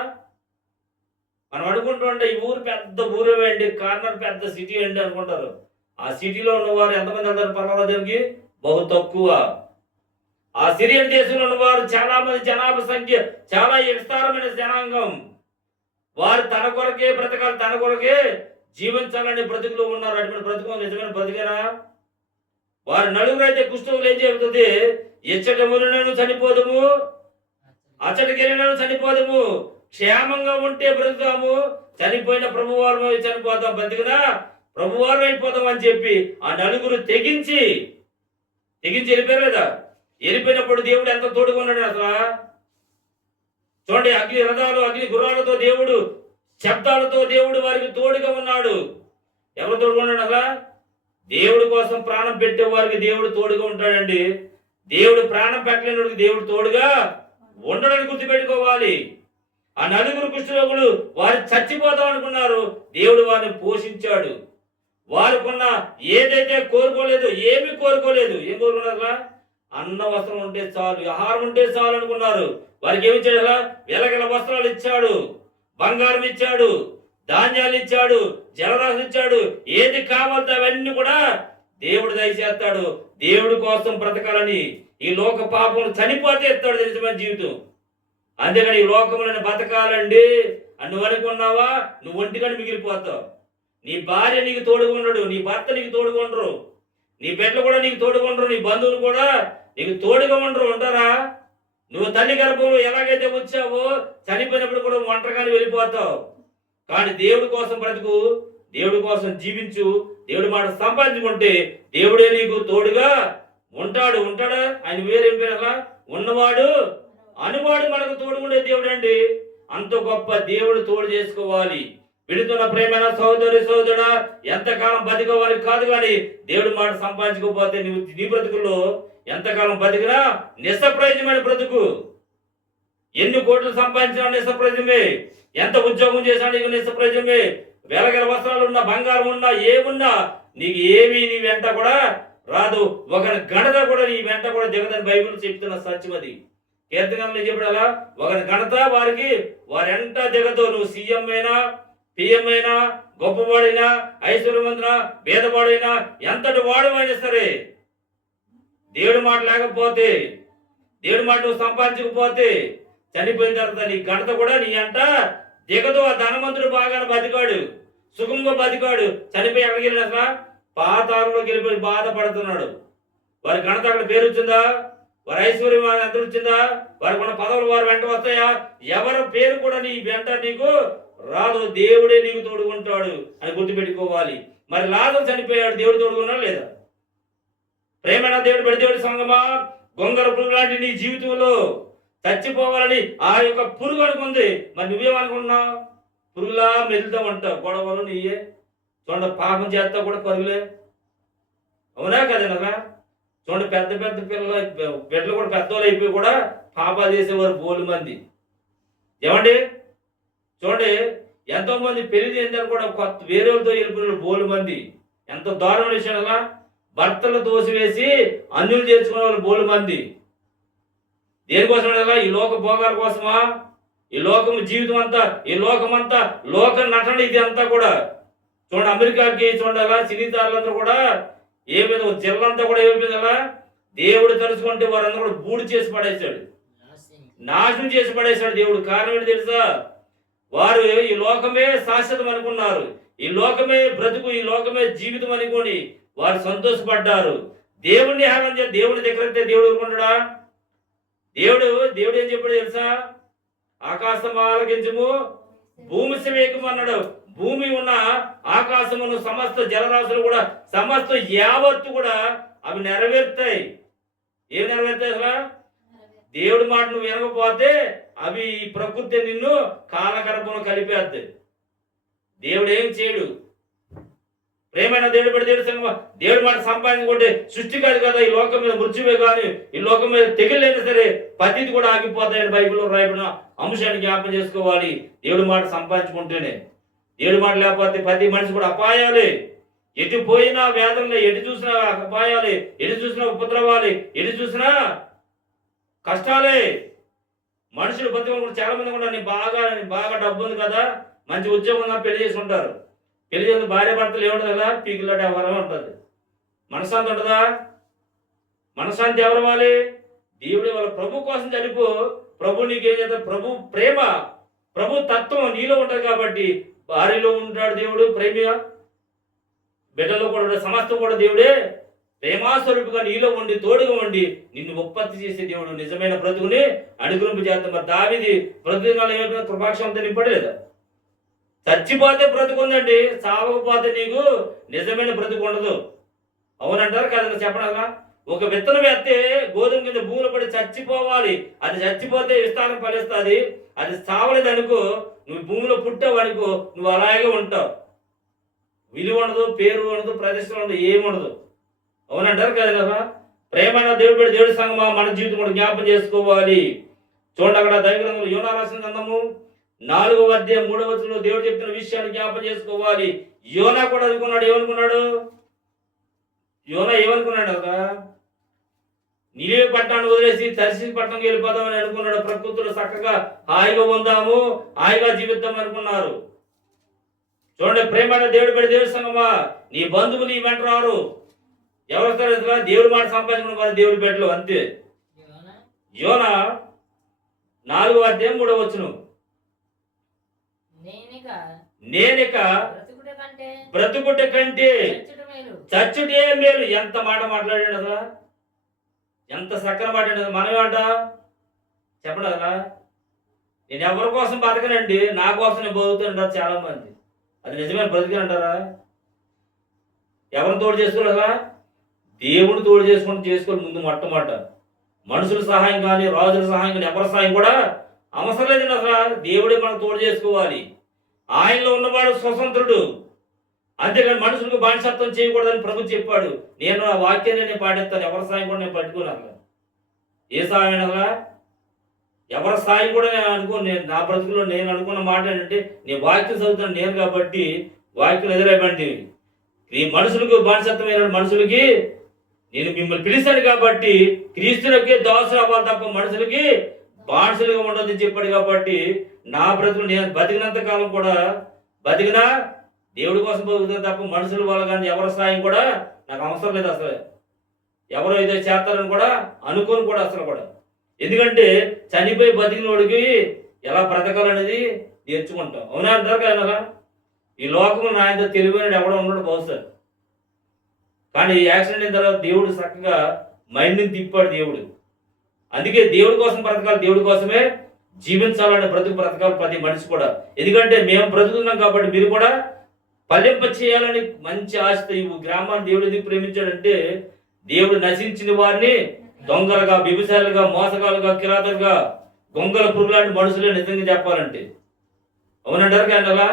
మనం అనుకుంటుంటే ఈ ఊరు పెద్ద ఊరు అండి, కార్నర్ పెద్ద సిటీ అండి అనుకుంటారు. ఆ సిటీలో ఉన్నవారు ఎంతమంది వెళ్తారు పర్వదేవికి? బహు తక్కువ. ఆ సిరియన్ దేశంలో ఉన్నవారు చాలా మంది, జనాభా సంఖ్య చాలా విస్తారమైన జనాంగం. వారు తన కొరకే బ్రతకాలి, తన కొరకే జీవించాలని బ్రతుకులో ఉన్నారు. అటువంటి బ్రతుకు నిజమైన బ్రతికేనా? వారు నలుగురు అయితే కుష్ఠరోగులు ఏం చెబుతుంది? ఇచ్చట మునినను చనిపోదము, అచ్చటికి వెళ్ళినను చనిపోదము, క్షేమంగా ఉంటే బ్రతుకుతాము, చనిపోయిన ప్రభువారం చనిపోతాం, బ్రతికినా ప్రభువారం అయిపోతాం అని చెప్పి ఆ నలుగురు తెగించి వెళ్ళిపోయారు కదా. వెళ్ళిపోయినప్పుడు దేవుడు ఎంత తోడుగా ఉన్నాడు అసలు. చూడండి, అగ్ని రథాలు, అగ్ని గుర్రాలతో దేవుడు, శబ్దాలతో దేవుడు వారికి తోడుగా ఉన్నాడు. ఎవరు తోడుగా ఉన్నాడు అసలు? దేవుడి కోసం ప్రాణం పెట్టే వారికి దేవుడు తోడుగా ఉంటాడండి. దేవుడు ప్రాణం పెట్టలేని వాడికి దేవుడు తోడుగా ఉండడానికి గుర్తుపెట్టుకోవాలి. ఆ నలుగురు కుష్ఠరోగులు వారు చచ్చిపోతాం అనుకున్నారు, దేవుడు వారిని పోషించాడు. వారికున్న ఏదైతే కోరుకోలేదు, ఏమి కోరుకోలేదు. ఏం కోరుకున్నారు? అన్న వస్త్రం ఉంటే చాలు, ఆహారం ఉంటే చాలు అనుకున్నారు. వారికి ఏమి ఇచ్చాడు? అలా వెలగల వస్త్రాలు ఇచ్చాడు, బంగారం ఇచ్చాడు, ధాన్యాలు ఇచ్చాడు, జలరాశి ఇచ్చాడు. ఏది కావాలో అవన్నీ కూడా దేవుడు దయచేస్తాడు. దేవుడి కోసం బ్రతకాలని, ఈ లోక పాపం చనిపోతే ఎత్తాడు నిజమైన జీవితం. అంతేగాని ఈ లోకంలో బతకాలండి అని నువ్వు అనుకున్నావా, నువ్వు ఒంటిగాని మిగిలిపోతావు. నీ భార్య నీకు తోడుకుండడు, నీ భర్త నీకు తోడుకుండరు, నీ బిడ్డలు కూడా నీకు తోడుకుండరు, నీ బంధువులు కూడా నీకు తోడుగా ఉండరు. ఉంటారా? నువ్వు తల్లి గర్భంలో ఎలాగైతే వచ్చావో చనిపోయినప్పుడు కూడా ఒంటరిగానే వెళ్ళిపోతావు. కానీ దేవుడి కోసం బ్రతుకు, దేవుడి కోసం జీవించు, దేవుడి మాట సంపాదించుకుంటే దేవుడే నీకు తోడుగా ఉంటాడు. ఉంటాడా? ఆయన వేరేం పేరు? ఉన్నవాడు అనువాడు మనకు తోడుగుండే దేవుడు అండి. అంత గొప్ప దేవుడు తోడు చేసుకోవాలి. విడుతున్న ప్రేమైన సోదరి సోదరుడా, ఎంతకాలం బతికోవాలి కాదు, కానీ దేవుడి మాట సంపాదించుకోకపోతే నువ్వు నీ బ్రతుకుల్లో ఎంతకాలం బతికినా నిస్సప్రయోజనమైన బ్రతుకు. ఎన్ని కోట్లు సంపాదించినా నిస్సప్రయోజనమే, ఎంత ఉద్యోగం చేసినా నీకు నిస్సప్రయోజనమే. వెలగల వస్త్రాలు ఉన్నా, బంగారం ఉన్నా, ఏమున్నా నీకు ఏమీ నీ వెంట కూడా రాదు. ఒకరి ఘనత కూడా నీ వెంట కూడా దిగదని బైబిల్ చెప్తున్న సత్యం అది. కీర్తనలు చెప్పాలా? ఒకరి ఘనత వారెంట దిగదు. నువ్వు సీఎం అయినా, పిఎం అయినా, గొప్పవాడైనా, ఐశ్వర్యవంతునా, భేదవాడైనా, ఎంతటి వాడమైనా సరే, దేవుడి మాట లేకపోతే, దేవుడి మాట నువ్వు సంపాదించకపోతే చనిపోయిన తర్వాత నీ ఘనత కూడా నీ అంట దిగదు. ఆ ధనవంతుడు బాగా బతికాడు, సుఖంగా బతికాడు, చనిపోయి ఎక్కడికి వెళ్ళిన అసలు పాతాళంలోకి వెళ్ళిపోయి బాధపడుతున్నాడు. వారి ఘనత అక్కడ పేరు వచ్చిందా? వారి ఐశ్వర్యం ఎంత వచ్చిందా? వారికి ఉన్న పదవులు వారి వెంట వస్తాయా? ఎవరి పేరు కూడా నీ వెంట నీకు రాదు. దేవుడే నీకు తోడుకుంటాడు అని గుర్తుపెట్టుకోవాలి. మరి లాజరు చనిపోయాడు, దేవుడు తోడుకున్నాడు లేదా? ప్రేమైన దేవుడు దేవుడి సంగమా, గొంగర పురుగు లాంటి నీ జీవితంలో చచ్చిపోవాలని ఆ యొక్క పురుగు అనుకుంది. మరి నువ్వేమనుకుంటున్నావు? పురుగులా మెదులుతామంటావు. గొడవలు నీయే. చూడండి, పాపం చేస్తా కూడా పరుగులే. అవునా కదనగా? చూడండి, పెద్ద పెద్ద బిడ్డలు కూడా పెద్దవాళ్ళు అయిపోయి కూడా పాపాలు చేసేవారు బోలు మంది. ఏమండి? చూడండి, ఎంతో మంది పెళ్లి చేశారు కూడా కొత్త వేరేతో వెళ్ళిపోయిన బోలు మంది. ఎంత దారుణ విషయం కదా! భర్తలు తోసివేసి అన్యులు చేసుకునే వాళ్ళు బోలు మంది. దేనికోసం? ఈ లోక భోగాల కోసమా? ఈ లోకము జీవితం అంతా, ఈ లోకమంతా లోక నటన. ఇది అంతా కూడా చూడండి, అమెరికాకి చూడాలా, సినీతారులందరూ కూడా ఏ విధంగా జిల్లంతా కూడా ఏమైపోయిందా? దేవుడు తలుచుకుంటే వారందరూ కూడా బూడి చేసి పడేశాడు, నాశనం చేసి పడేశాడు దేవుడు. కారణం ఏంటి తెలుసా? వారు ఈ లోకమే శాశ్వతం అనుకున్నారు, ఈ లోకమే బ్రతుకు, ఈ లోకమే జీవితం అనుకొని వారు సంతోషపడ్డారు. దేవుడిని హేళన చేసి దేవుడి దగ్గర దేవుడు ఊరుకుంటాడా? దేవుడు ఏం చెప్పాడు తెలుసా? ఆకాశం ఆలకించము, భూమి వేగము అన్నాడు. భూమి ఉన్న ఆకాశమును సమస్త జలరాశులు కూడా సమస్త యావత్తు కూడా అవి నెరవేరుతాయి. ఏం నెరవేరుతాయి? అసలు దేవుడి మాట నువ్వు వినకపోతే అవి ఈ ప్రకృతి నిన్ను కాలగర్భంలో కలిపేద్ది. దేవుడు ఏం చేయడు. ప్రేమైన దేవుడు బడి దేవుడి సంగమా, దేవుడి మాట సంపాదించుకుంటే సృష్టి కాదు కదా, ఈ లోకం మీద మృత్యువే కానీ ఈ లోకం మీద తెగిలైనా సరే పతిది కూడా ఆగిపోతాయని బైబిల్లో రాయబడిన అంశాన్ని జ్ఞాపకం చేసుకోవాలి. దేవుడి మాట సంపాదించుకుంటేనే. దేవుడి మాట లేకపోతే ప్రతి మనిషి కూడా అపాయాలే. ఎటు పోయినా వేదనలే, ఎటు చూసినా అపాయాలే, ఎటు చూసినా ఉపద్రవాలే, ఎటు చూసినా కష్టాలే. మనుషులు బతుకులు చాలా మంది కూడా నేను బాగా డబ్బు ఉంది కదా, మంచి ఉద్యోగం ఉందా, పెళ్లి చేసి ఉంటారు. పెళ్లి చేసిన భార్య భర్తలు ఏముంటుంది కదా, పీకులాట ఎవరమే ఉంటుంది. మనశ్శాంతి ఉంటుందా? మనశ్శాంతి ఎవరు ఇవ్వాలి? దేవుడు వాళ్ళ ప్రభు కోసం చనిపో. ప్రభు నీకు ఏం చేస్తారు? ప్రభు ప్రేమ, ప్రభు తత్వం నీలో ఉంటుంది కాబట్టి భార్యలో ఉంటాడు దేవుడు ప్రేమిగా, బిడ్డలో కూడా సమస్తం కూడా దేవుడే ప్రేమాస్వరూపుగా నీలో ఉండి తోడుగా ఉండి నిన్ను ఉత్పత్తి చేసే దేవుడు నిజమైన బ్రతుకుని అనుగ్రహింపు చేస్తాం. మరి దావీది బ్రతుకునాలు ఏమైనా కృపాక్షంతో నింపడలేదా? చచ్చిపోతే బ్రతుకుందండి, చావకపోతే నీకు నిజమైన బ్రతుకు ఉండదు. అవునంటారు కదా? చెప్పనగా ఒక విత్తనం వేస్తే గోధుమ కింద భూమిలో పడి చచ్చిపోవాలి. అది చచ్చిపోతే విస్తారం ఫలిస్తుంది. అది చావలేదనుకో, నువ్వు భూమిలో పుట్టావు అనుకో, నువ్వు అలాగే ఉంటావు. విలువ ఉండదు, పేరు ఉండదు, ప్రతిష్ట ఉండదు, ఏముండదు. అవునంటారు కదా? ప్రేమైన దేవుడి సంగమా, మన జీవితం కూడా జ్ఞాపం చేసుకోవాలి. చూడండి, అక్కడ దైవగ్రంథంలో యోనా రాసిన గ్రంథము 4వ అధ్యాయం 3వ వచనంలో దేవుడు చెప్తున్న విషయాన్ని జ్ఞాపం చేసుకోవాలి. యోనా కూడా అనుకున్నాడు. ఏమనుకున్నాడు? యోనా ఏమనుకున్నాడు? ఒక నిలివే పట్టణాన్ని వదిలేసి తర్షీషు పట్టణంకి వెళ్ళిపోదామని అనుకున్నాడు. ప్రకృతిలో చక్కగా హాయిగా ఉందాము, హాయిగా జీవిద్దాం అనుకున్నారు. చూడండి, ప్రేమైన దేవుడి సంగమా, నీ బంధువులు నీ వెంట రారు. ఎవరు వస్తారు? దేవుడి మాట సంపాదించుకున్న వారు దేవుడి బిడ్డలు, అంతే. యోనా 4వ అధ్యాయం 3వ వచనం, నేనిక బ్రతుకుట కంటే చచ్చుటే మేలు. ఎంత మాట మాట్లాడాడు అసలు, ఎంత చక్కని మాట్లాడాడు. మనమేమంట చెప్పండి అసలు, నేను ఎవరి కోసం బతకనండి, నా కోసం నేను బతుకుతుంటారు చాలా మంది. అది నిజమైన బ్రతికి అంటారా? ఎవరిని తోడు చేసుకోరు అసలు? దేవుడు తోడు చేసుకోవాలి ముందు మొట్టమొదట. మనుషుల సహాయం కానీ, రాజుల సహాయం కానీ, ఎవరి సహాయం కూడా అవసరం లేదండి. అసలు దేవుడే మనకు తోడు చేసుకోవాలి. ఆయనలో ఉన్నవాడు స్వతంత్రుడు, అంతేకాని మనుషులకు బానిసత్వం చేయకూడదని ప్రభు చెప్పాడు. నేను ఆ వాక్యాన్ని నేను పాటిస్తాను, ఎవరి సాయం కూడా నేను పట్టుకోను. ఏ సాయం అసలు? ఎవరి సాయం కూడా నేను నా బ్రతుకులో నేను అనుకున్న మాట ఏంటంటే, నేను వాక్యం చదువుతాను నేను కాబట్టి వాక్యం ఎదురైపోయింది. ఈ మనుషులకు బానిసత్వమైన మనుషులకి నేను మిమ్మల్ని పిలిచాను కాబట్టి క్రీస్తులకి దాసులు అవ్వాలి తప్ప మనుషులకి బానిసలుగా ఉండదని చెప్పాడు. కాబట్టి నా బ్రతుకులు నేను బతికినంత కాలం కూడా బతికినా దేవుడి కోసం బతుకుతాను తప్ప మనుషుల వల్ల కానీ ఎవరి సాయం కూడా నాకు అవసరం లేదు. అసలు ఎవరో ఏదో చేస్తారని కూడా అనుకోని కూడా అసలు కూడా. ఎందుకంటే చనిపోయి బతికిన వాడికి ఎలా బ్రతకాలనేది నేర్చుకుంటాం. అవునా అంటారు కదా? ఈ లోకంలో నా ఇంత తెలివైన ఎవడో ఉన్నాడు బహుశా, కానీ యాక్సిడెంట్ అయిన తర్వాత దేవుడు చక్కగా మైండ్ని తిప్పాడు దేవుడు. అందుకే దేవుడి కోసం బ్రతకాలి, దేవుడి కోసమే జీవించాలనే బ్రతకాలి ప్రతి మనిషి కూడా. ఎందుకంటే మేము బ్రతుకుతున్నాం కాబట్టి మీరు కూడా ఫలింప చేయాలని మంచి ఆశతో ఈ గ్రామాన్ని దేవుడు ఎందుకు ప్రేమించాడంటే, దేవుడు నశించిన వారిని దొంగలుగా, వ్యభిచారులుగా, మోసగాలుగా, కిరాతలుగా, గొంగల పురుగులాంటి మనుషులే నిజంగా చెప్పాలంటే. అవునంటారు కానీ అలా?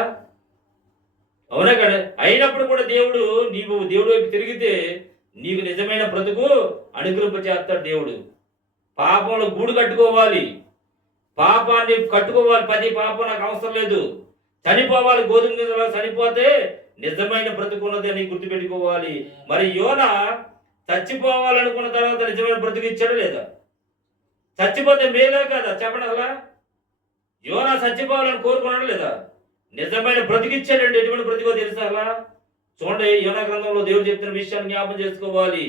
అవునా కానీ? అయినప్పుడు కూడా నీవు దేవుడు వైపు తిరిగితే నీకు నిజమైన బ్రతుకు అనుగ్రహింప చేస్తాడు దేవుడు. పాపంలో గూడు కట్టుకోవాలి, పాపాన్ని కట్టుకోవాలి. ప్రతి పాపం నాకు అవసరం లేదు, చనిపోవాలి. గోధుమ గింజలో చనిపోతే నిజమైన బ్రతుకు ఉన్నది అని గుర్తుపెట్టుకోవాలి. మరి యోనా చచ్చిపోవాలనుకున్న తర్వాత నిజమైన బ్రతుకు ఇచ్చాడు లేదా? చచ్చిపోతే మేలే కదా? చెప్పండి అసలు. యోనా చచ్చిపోవాలని కోరుకున్నాడు లేదా? నిజమైన బ్రతికిచ్చాడండి. ఎటువంటి బ్రతికో తెలుసా? అలా చూడండి, యోనా గ్రంథంలో దేవుడు చెప్తున్న విషయాన్ని జ్ఞాపం చేసుకోవాలి.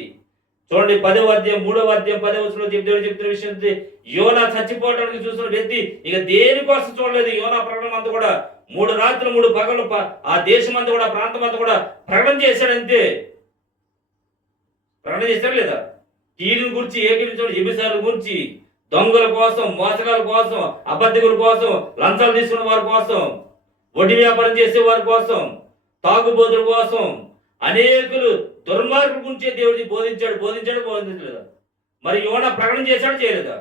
చూడండి, 10వ అధ్యాయం 3వ అధ్యాయం 10వ వచనంలో దేవుడు చెప్తున్న విషయం, యోనా చచ్చిపోవడానికి చూసిన వ్యక్తి ఇక దేనికోసం చూడలేదు. యోనా ప్రకటన అంతా కూడా 3 రాత్రులు 3 పగలు ఆ దేశం అంతా కూడా, ప్రాంతం అంతా కూడా ప్రకటన చేశాడంతే. ప్రకటన చేశాడు లేదా? కీడుని గురించి, ఏకీకరించడం, వ్యభిచారుల గురించి, దొంగల కోసం, మోసగాల కోసం, అబద్ధికుల కోసం, లంచాలు తీసుకున్న వారి కోసం, వడ్డీ వ్యాపారం చేసే వారి కోసం, తాగుబోతుల కోసం, అనేకులు దుర్మార్గుల గురించి దేవుడిని బోధించలేదా? మరి యోనా ప్రకటన చేశాడు, చేయలేదా?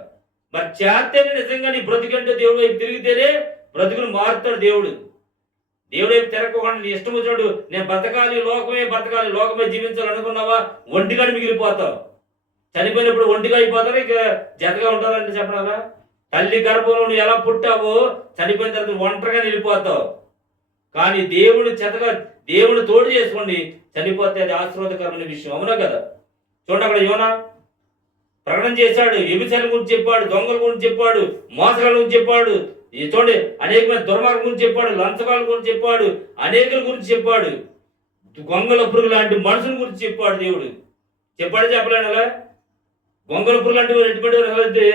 మరి చేస్తేనే నిజంగా నీ బ్రతుకంటే దేవుడు వైపు తిరిగితేనే బ్రతుకును మారుతాడు దేవుడు. దేవుడు వైపు తిరగకుండా నీ ఇష్టం వచ్చినట్టు నేను బతకాలి, లోకమే జీవించాలనుకున్నావా, ఒంటిగా మిగిలిపోతావు. చనిపోయినప్పుడు ఒంటిగా అయిపోతారు, ఇక జతగా ఉంటారంటే చెప్పడాలా? తల్లి గర్భంలో నువ్వు ఎలా పుట్టావో చనిపోయిన తర్వాత ఒంటరిగా నిలిపోతావు. కానీ దేవుడు తోడు చేసుకోండి, చనిపోతే అది ఆశీర్వాదకరమైన విషయం. అవునా కదా? చూడండి, అక్కడ యోనా ప్రకటన చేశాడు, వ్యభిచారం గురించి చెప్పాడు, దొంగల గురించి చెప్పాడు, మోసగాళ్ళ గురించి చెప్పాడు, చూడండి అనేకమైన దుర్మార్గం గురించి చెప్పాడు, లంచగాళ్ళ గురించి చెప్పాడు, అనేకుల గురించి చెప్పాడు, గొంగల పురుగు లాంటి మనుషుల గురించి చెప్పాడు. దేవుడు చెప్పలేను అలా. గొంగల పురుగు లాంటి వారు ఎటువంటి వారు అంటే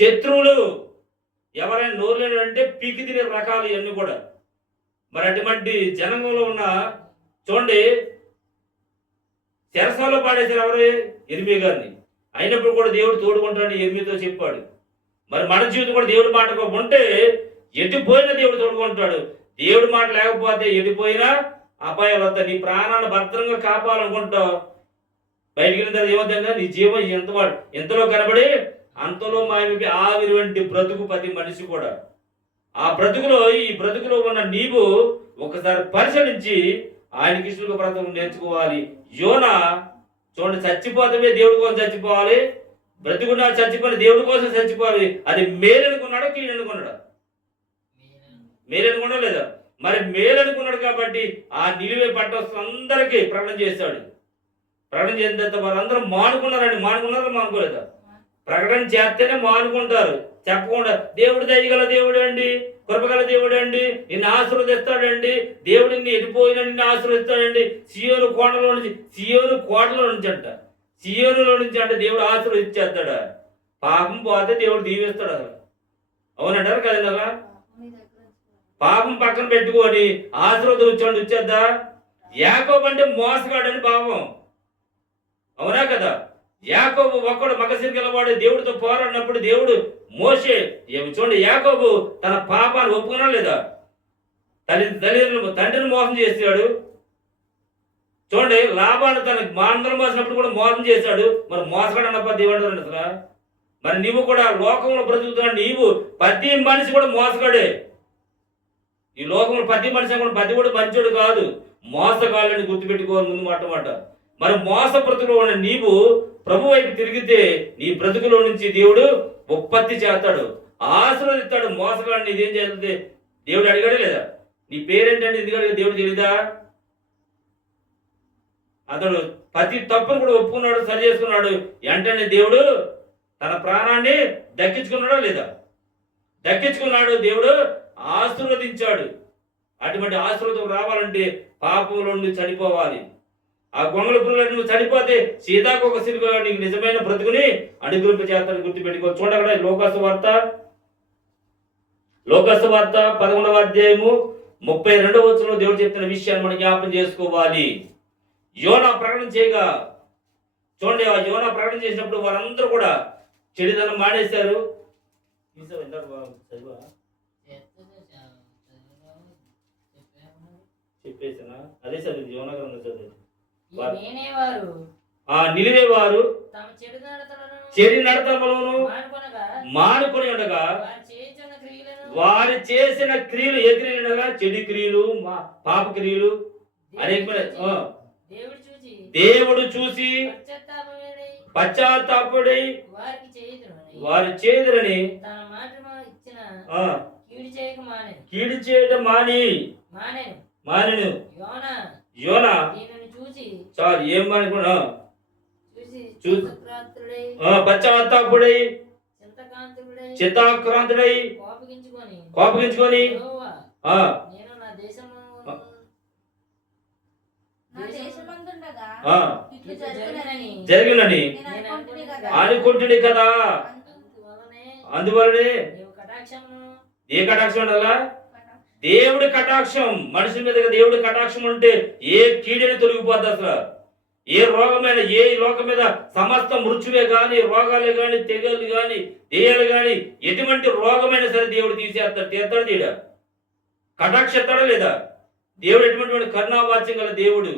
శత్రువులు, ఎవరైనా నోరు లేని అంటే పీకి తినే రకాలు ఇవన్నీ కూడా. మరి అటువంటి జనంలో ఉన్న చూడండి చెరసాల్లో పాడేశారు ఎవరు? ఇర్మియా గారిని. అయినప్పుడు కూడా దేవుడు తోడుకుంటాడని ఇర్మియాతో చెప్పాడు. మరి మన జీవితం కూడా దేవుడి మాట ఉంటే ఎటుపోయినా దేవుడు తోడుకుంటాడు. దేవుడి మాట లేకపోతే ఎటుపోయినా అపాయాలు వస్తాయి. నీ ప్రాణాన్ని భద్రంగా కాపాలనుకుంటావు, బయటికి వెళ్ళిన తర్వాత ఏమవుతుందంటే నీ జీవం ఎంతలో కనబడి అంతలో మాయమికి ఆవిరి వంటి బ్రతుకు ప్రతి మనిషి కూడా. ఆ ఈ బ్రతుకులో ఉన్న నీవు ఒకసారి పరిశీలించి ఆయనకి ఇష్టంగా బ్రతుకు నేర్చుకోవాలి. యోనా చూడండి, చచ్చిపోతే దేవుడి కోసం చచ్చిపోవాలి, బ్రతుకున్నా చచ్చిపోయిన దేవుడి కోసం చచ్చిపోవాలి. అది మేలనుకున్నాడా, కీడనుకున్నాడా? మేలనుకున్నా లేదా? మరి మేలనుకున్నాడు కాబట్టి ఆ నిలువే పట్టవస్తులందరికీ ప్రకటన చేశాడు. ప్రకటన చేసిన తర్వాత వారందరూ మానుకోలేదా? ప్రకటన చేస్తేనే మానుకుంటారు, చెప్పకుండా దేవుడు దయగల దేవుడు అండి, కృపగల దేవుడు అండి, నిన్ను ఆశీర్వదిస్తాడండి, దేవుడు నిన్ను ఎడిపోయినా నిన్ను ఆశీర్వదిస్తాడండి. సియోను కోటలో నుంచి అంటే దేవుడు ఆశీర్వదించేస్తాడా? పాపం పోతే దేవుడు దీవిస్తాడు. అసలు అవునంటారు కదండి. అలా పాపం పక్కన పెట్టుకొని ఆశీర్వాదం వచ్చేద్దా? యాకోబు అంటే మోసగాడని పాపం. అవునా కదా? యాకోబు ఒక్కడు మగసిరి గలవాడు, దేవుడితో పోరాడినప్పుడు దేవుడు మోషే చూడండి, యాకోబు తన పాపాన్ని ఒప్పుకున్నా లేదా? తండ్రిని మోసం చేశాడు. చూడండి, లాభాన్ని తన మాందరం మోసినప్పుడు కూడా మోసం చేశాడు. మరి మోసగాడు అన్నప్ప దేవుడు అసలు. మరి నీవు కూడా లోకంలో బ్రతుకుతున్నాడు, నీవు ప్రతి మనిషి కూడా మోసగాడే. ఈ లోకంలో ప్రతి మనిషి కూడా ప్రతి కూడా మంచోడు కాదు, మోసగాళ్ళని గుర్తుపెట్టుకోవాలి ముందు మాట. మరి మోస బ్రతుకులో ఉన్న నీవు ప్రభు వైపు తిరిగితే నీ బ్రతుకులో నుంచి దేవుడు ఉత్పత్తి చేస్తాడు, ఆశీర్వదిస్తాడు. మోసగాడిని ఇదేం చేస్తుంది? దేవుడు అడిగాడే లేదా? నీ పేరేంటంటే ఎందుకు అడిగా? దేవుడు తెలీదా? అతడు ప్రతి తప్పును కూడా ఒప్పుకున్నాడు, సరి చేసుకున్నాడు. వెంటనే దేవుడు తన ప్రాణాన్ని దక్కించుకున్నాడా లేదా? దక్కించుకున్నాడు. దేవుడు ఆశీర్వదించాడు. అటువంటి ఆశీర్వాదం రావాలంటే పాపంలో నుండి చనిపోవాలి. ఆ గొంగళ పురుగులను నువ్వు చనిపోతే సీతాకొక సిలువ నీకు నిజమైన బ్రతుకుని అనుగ్రహింపచేస్తాను, గుర్తుపెట్టుకో. చూడగల లోకాసు వార్త 11వ అధ్యాయము 32వ వచనంలో దేవుడు చెప్తున్న విషయాన్ని మనం జ్ఞాపకం చేసుకోవాలి. యోనా ప్రకటన చేయగా చూడండి, ఆ యోనా ప్రకటన చేసినప్పుడు వారందరూ కూడా చెడుదనం మానేశారు. చెప్పేసానా? అదే సార్ యోనా గ్రంథం చదువు. నిలివేవారు చెడు నడతలను మానుకొని ఉండగా వారు చేసిన క్రియలు, ఏ క్రియలు ఉండగా? చెడు క్రియలు, పాప క్రియలు అనేకమైన దేవుడు చూసి పశ్చాత్తాపడై వారు చేదురని కీడు చేయడం మానెను. యోనా చాలు ఏం అనుకున్నా పశ్చాత్తాపడై చిత్తాక్రాంతుడై కోపగించుకొని జరిగినని అనుకుంటుడి కదా. అందువలనే ఏ కటాక్షం ఉండాలా? దేవుడి కటాక్షం మనుషుల మీద. దేవుడి కటాక్షం ఉంటే ఏ కీడని తొలగిపోద్ది. అసలు ఏ రోగమైన, ఏ లోకం మీద సమస్త మృత్యువే గాని, రోగాలే గాని, తెగలు గాని, దెయ్యాలు గాని, ఎటువంటి రోగమైనా సరే దేవుడు తీసేస్తాడు, తీస్తాడు. తీయడా కటాక్షిస్తాడా లేదా? దేవుడు ఎటువంటి కరుణావాచ్యం గల దేవుడు,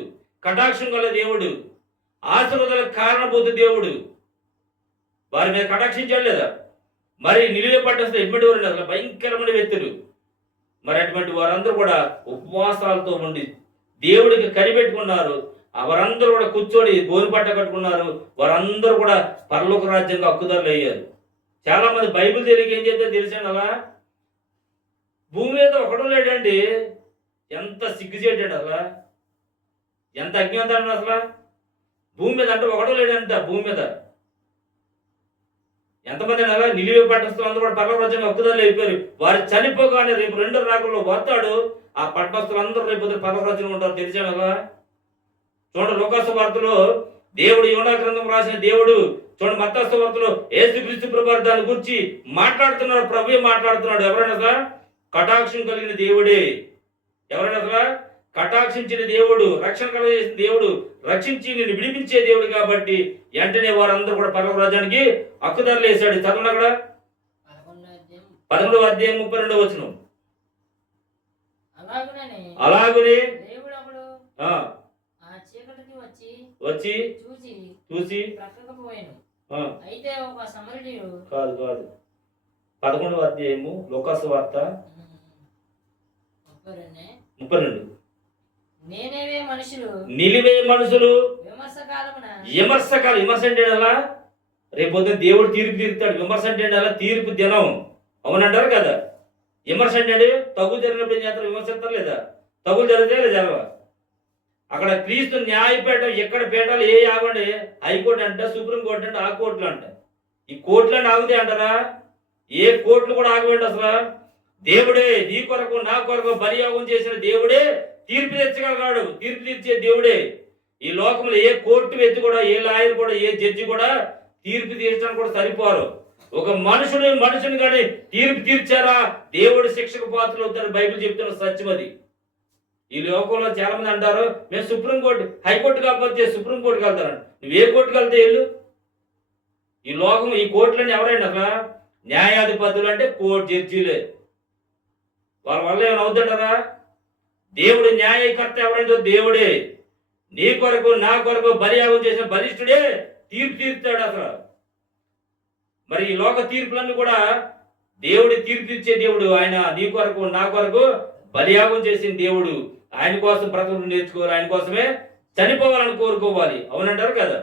కటాక్షం గల దేవుడు, ఆశీర్వాదాలకు కారణభూత దేవుడు. వారి మీద కటాక్షించాడు లేదా? మరి నిలువ పట్టేస్తే ఎటువంటి వారు అసలు భయంకరమైన వ్యక్తులు. మరి అటువంటి వారందరూ కూడా ఉపవాసాలతో ఉండి దేవుడికి కనిపెట్టుకున్నారు. వారందరూ కూడా కూర్చొని గోని పట్ట కట్టుకున్నారు. వారందరూ కూడా పరలోక రాజ్యంగా హక్కుదారులు అయ్యారు. చాలా మంది బైబిల్ తెలియక ఏం చేస్తే తెలిసాను అలా భూమి మీద ఒకడు లేడండి. ఎంత సిగ్గుచేటండి అసలు, ఎంత అజ్ఞాతం అసలు. భూమి మీద అంటే ఒకడు లేడంట. భూమి మీద ఎంతమంది అలా నిలివే పట్టణస్తులందరూ కూడా పరలోక రాజ్యంగా హక్కుదారులు అయిపోయారు. వారు చనిపోగానే రేపు 2 రాకల్లో వస్తాడు. ఆ పట్టణస్తులందరూ రేపు పరలోక రాజ్యంలో ఉంటారు. తెలిసాను అలా. చూడండి లోకాసు వార్తలో దేవుడు యోనా గ్రంథం రాసిన దేవుడు చూడండి మత్తయి వార్తలో యేసుక్రీస్తు ప్రభువు దాని గురించి మాట్లాడుతున్నాడు. ప్రభువే మాట్లాడుతున్నాడు. ఎవరైనా అసలు కటాక్షం కలిగిన దేవుడే. ఎవరైనా అసలు కటాక్షించిన దేవుడు, రక్షణ కలగజేసిన దేవుడు, రక్షించి నిన్ను విడిపించే దేవుడు. కాబట్టి వెంటనే వారందరూ కూడా పరలోక రాజ్యానికి హక్కుదారులు వేశాడు. చదవండి అక్కడ 11వ అధ్యాయం 32వ వచనం. అలాగనే దేవుడు అప్పుడు ఆ చీకటికి వచ్చి చూసి ప్రక్కకపోయాను. అయితే ఒక సమరయుడు కాదు 11వ అధ్యాయము లోకాసు వార్త 32. నిలివే మనుషులు విమర్శకాలు. విమర్శ అంటే అలా రేపు పొద్దున దేవుడు తీర్పు తీరుతాడు. విమర్శ అంటే అలా తీర్పు దినం. అవునంటారు కదా. విమర్శ అంటే తగు జరిగినప్పుడు ఏం చేస్తారు? విమర్శిస్తారు లేదా? తగులు జరిగితే లేదా జరగవా? అక్కడ క్రీస్తు న్యాయపీఠం ఎక్కడ పీఠాలు ఏ ఆగండి, హైకోర్టు అంట, సుప్రీంకోర్టు అంట, ఆ కోర్టులు అంట. ఈ కోర్టులు అంటే ఆగుతాయి అంటారా? ఏ కోర్టులు కూడా ఆగవేండి అసలు. దేవుడే నీ కొరకు నా కొరకు బలియాగం చేసిన దేవుడే తీర్పు తెచ్చగలగాడు. తీర్పు తీర్చే దేవుడే. ఈ లోకంలో ఏ కోర్టు వ్యక్తి కూడా, ఏ లాయర్ కూడా, ఏ జడ్జి కూడా తీర్పు తీర్చడానికి కూడా సరిపోరు. ఒక మనుషుని కానీ తీర్పు తీర్చారా దేవుడు శిక్షకు పాత్రలు అవుతారు. బైబిల్ చెప్తున్న సత్యం అది. ఈ లోకంలో చాలా మంది అంటారు మేము సుప్రీంకోర్టు, హైకోర్టు కాకపోతే సుప్రీంకోర్టుకి వెళ్తారు. నువ్వు ఏ కోర్టుకు వెళ్తే వెళ్ళు. ఈ లోకం ఈ కోర్టులని ఎవరైనా అసలు న్యాయాధిపతులు అంటే కోర్టు జడ్జీలే. వాళ్ళ వల్ల ఏమైనా అవుతుంటారా? దేవుడు న్యాయకర్త ఎవరైతే దేవుడే. నీ కొరకు నా కొరకు బలియాగం చేసిన బలిష్ఠుడే తీర్పు తీర్చాడు అసలు. మరి ఈ లోక తీర్పులన్నీ కూడా దేవుడి తీర్పు ఇచ్చే దేవుడు. ఆయన నీ కొరకు నా కొరకు బలియాగం చేసిన దేవుడు. ఆయన కోసం బ్రతుకులు నేర్చుకోవాలి. ఆయన కోసమే చనిపోవాలని కోరుకోవాలి. అవునంటారు కదా.